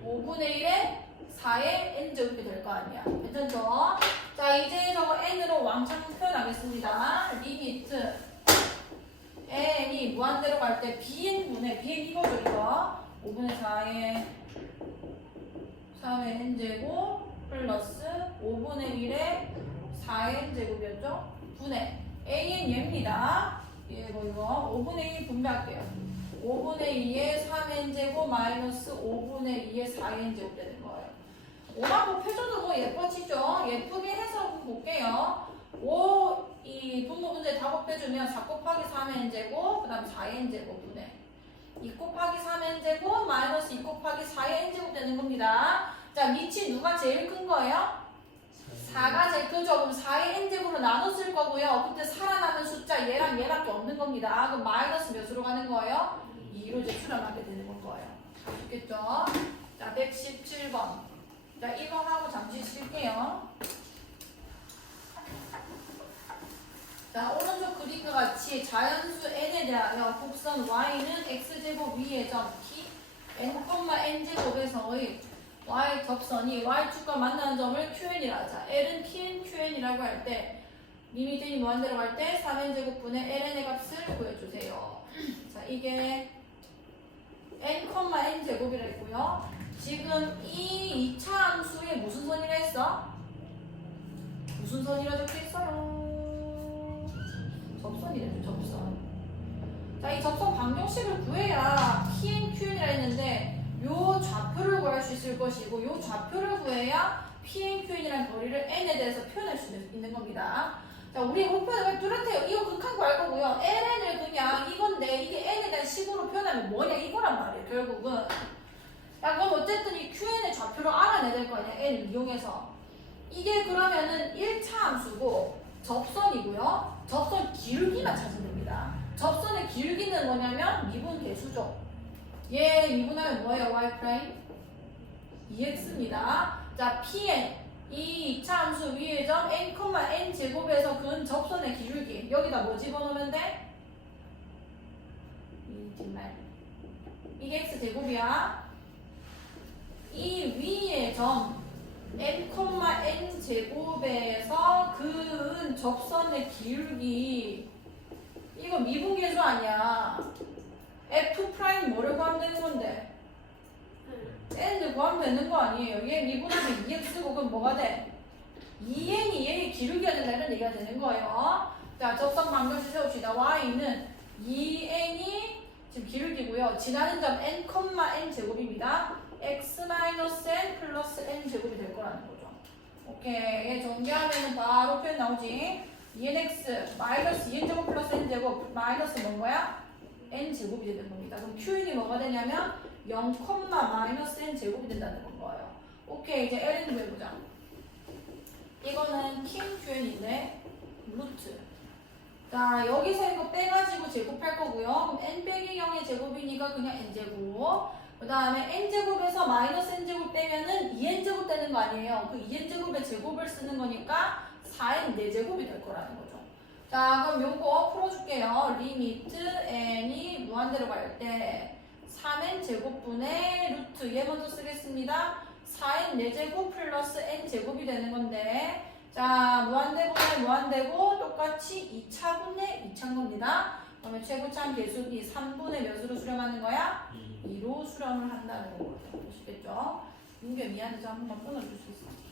5분의 1에 4의 n제곱이 될 거 아니야. 괜찮죠? 자, 이제 저거 n으로 왕창 표현하겠습니다. 리미트 n이 무한대로 갈 때 bn분의 bn 이거죠, 이거. 5분의 4의 3의 n제곱 플러스 5분의 1의 4의 n제곱이었죠? 분의 an 얘입니다. 이거 5분의 2 분배할게요. 5분의 2의 3n제곱 마이너스 5분의 2의 4n제곱 되는 거예요. 5만 곱해줘도 뭐 예뻐지죠? 예쁘게 해서 볼게요. 5, 이 분모 분제 다 곱해주면 4 곱하기 3n제곱, 그 다음 4n제곱 분의 2 곱하기 3n제곱 마이너스 2 곱하기 4n제곱 되는 겁니다. 자, 밑이 누가 제일 큰 거예요? 4가 제일 크죠? 그럼 4의 n제곱으로 나눴을 거고요. 그때 살아남은 숫자 얘랑 얘밖에 없는 겁니다. 그럼 마이너스 몇으로 가는 거예요? 2로 이제 출현하게 되는 거예요. 아시겠죠? 자, 117번. 자, 이거 하고 잠시 쉴게요. 자, 오른쪽 그림과 같이 자연수 n에 대하여 곡선 y는 x제곱 위의 점 t n, n제곱에서의 y 접선이 y축과 만나는 점을 qn이라 하자. l은 tn, qn이라고 할 때 리미트 n이 무한대로 갈 때 3n제곱분의 ln의 값을 구해주세요. 자, 이게 n, n제곱이라 했고요. 지금 이 2차 함수에 무슨 선이라 했어? 무슨 선이라 적혀있어요? 접선이래요, 접선. 자, 이 접선 방정식을 구해야 tn, qn이라 했는데 요 좌표를 구할 수 있을 것이고 요 좌표를 구해야 pn, qn이라는 거리를 n에 대해서 표현할 수 있는 겁니다. 자, 우리 목표는 뚜렷해요. 이거 극한 거 알 거고요. ln을 그냥 이건데 이게 n에 대한 식으로 표현하면 뭐냐 이거란 말이에요, 결국은. 자, 그럼 어쨌든 이 qn의 좌표를 알아내야 될 거 아니야, n을 이용해서. 이게 그러면은 1차 함수고 접선이고요. 접선 기울기만 찾으면 됩니다. 접선의 기울기는 뭐냐면 미분 계수죠. 얘 미분하면 뭐예요? y'? 2x입니다. 자, pn 이 2차 함수 위의 점 n, n 제곱에서 근 접선의 기울기 여기다 뭐 집어넣으면 돼? 정말 이게 x 제곱이야. 이 위의 점 n, n 제곱에서 근 접선의 기울기 이거 미분계수 아니야. f 프라임 뭐를 구하면 되는 건데? n을 구하면 되는 거 아니에요. 얘 미분하면 2x고 그럼 뭐가 돼? 2n이 얘의 기울기가 된다 이런 얘기가 되는 거예요. 자, 접선 방정식 세웁시다. y는 2n이 지금 기울기고요. 지나는 점 n, n 제곱입니다. x-n 플러스 n 제곱이 될 거라는 거죠. 오케이. 얘 정리하면 바로 표현 나오지. 2nx 마이너스 2n제곱 플러스 n제곱 마이너스 뭔 거야? n제곱이 되는 겁니다. 그럼 qn이 뭐가 되냐면 0, 마이너스 n제곱이 된다는 건 거예요. 오케이, 이제 ln 구해보자. 이거는 킹 qn인데 루트. 자, 여기서 이거 빼가지고 제곱할 거고요. 그럼 n 빼기 0의 제곱이니까 그냥 n제곱. 그 다음에 n제곱에서 마이너스 n제곱 빼면은 2n제곱 되는 거 아니에요. 그 2n제곱의 제곱을 쓰는 거니까 4n 4제곱이 될 거라는 거죠. 자, 그럼 요거 풀어줄게요. 리미트 n이 무한대로 갈 때 3n 제곱분의 루트 얘 먼저 쓰겠습니다. 4n 4제곱 플러스 n제곱이 되는 건데 자, 무한대분의 무한대고 똑같이 2차분의 2차인 겁니다. 그러면 최고차항 계수이 3분의 몇으로 수렴하는 거야? 2로 수렴을 한다는 거죠. 보시겠죠? 윤규 미안해서 한 번만 끊어줄 수 있어.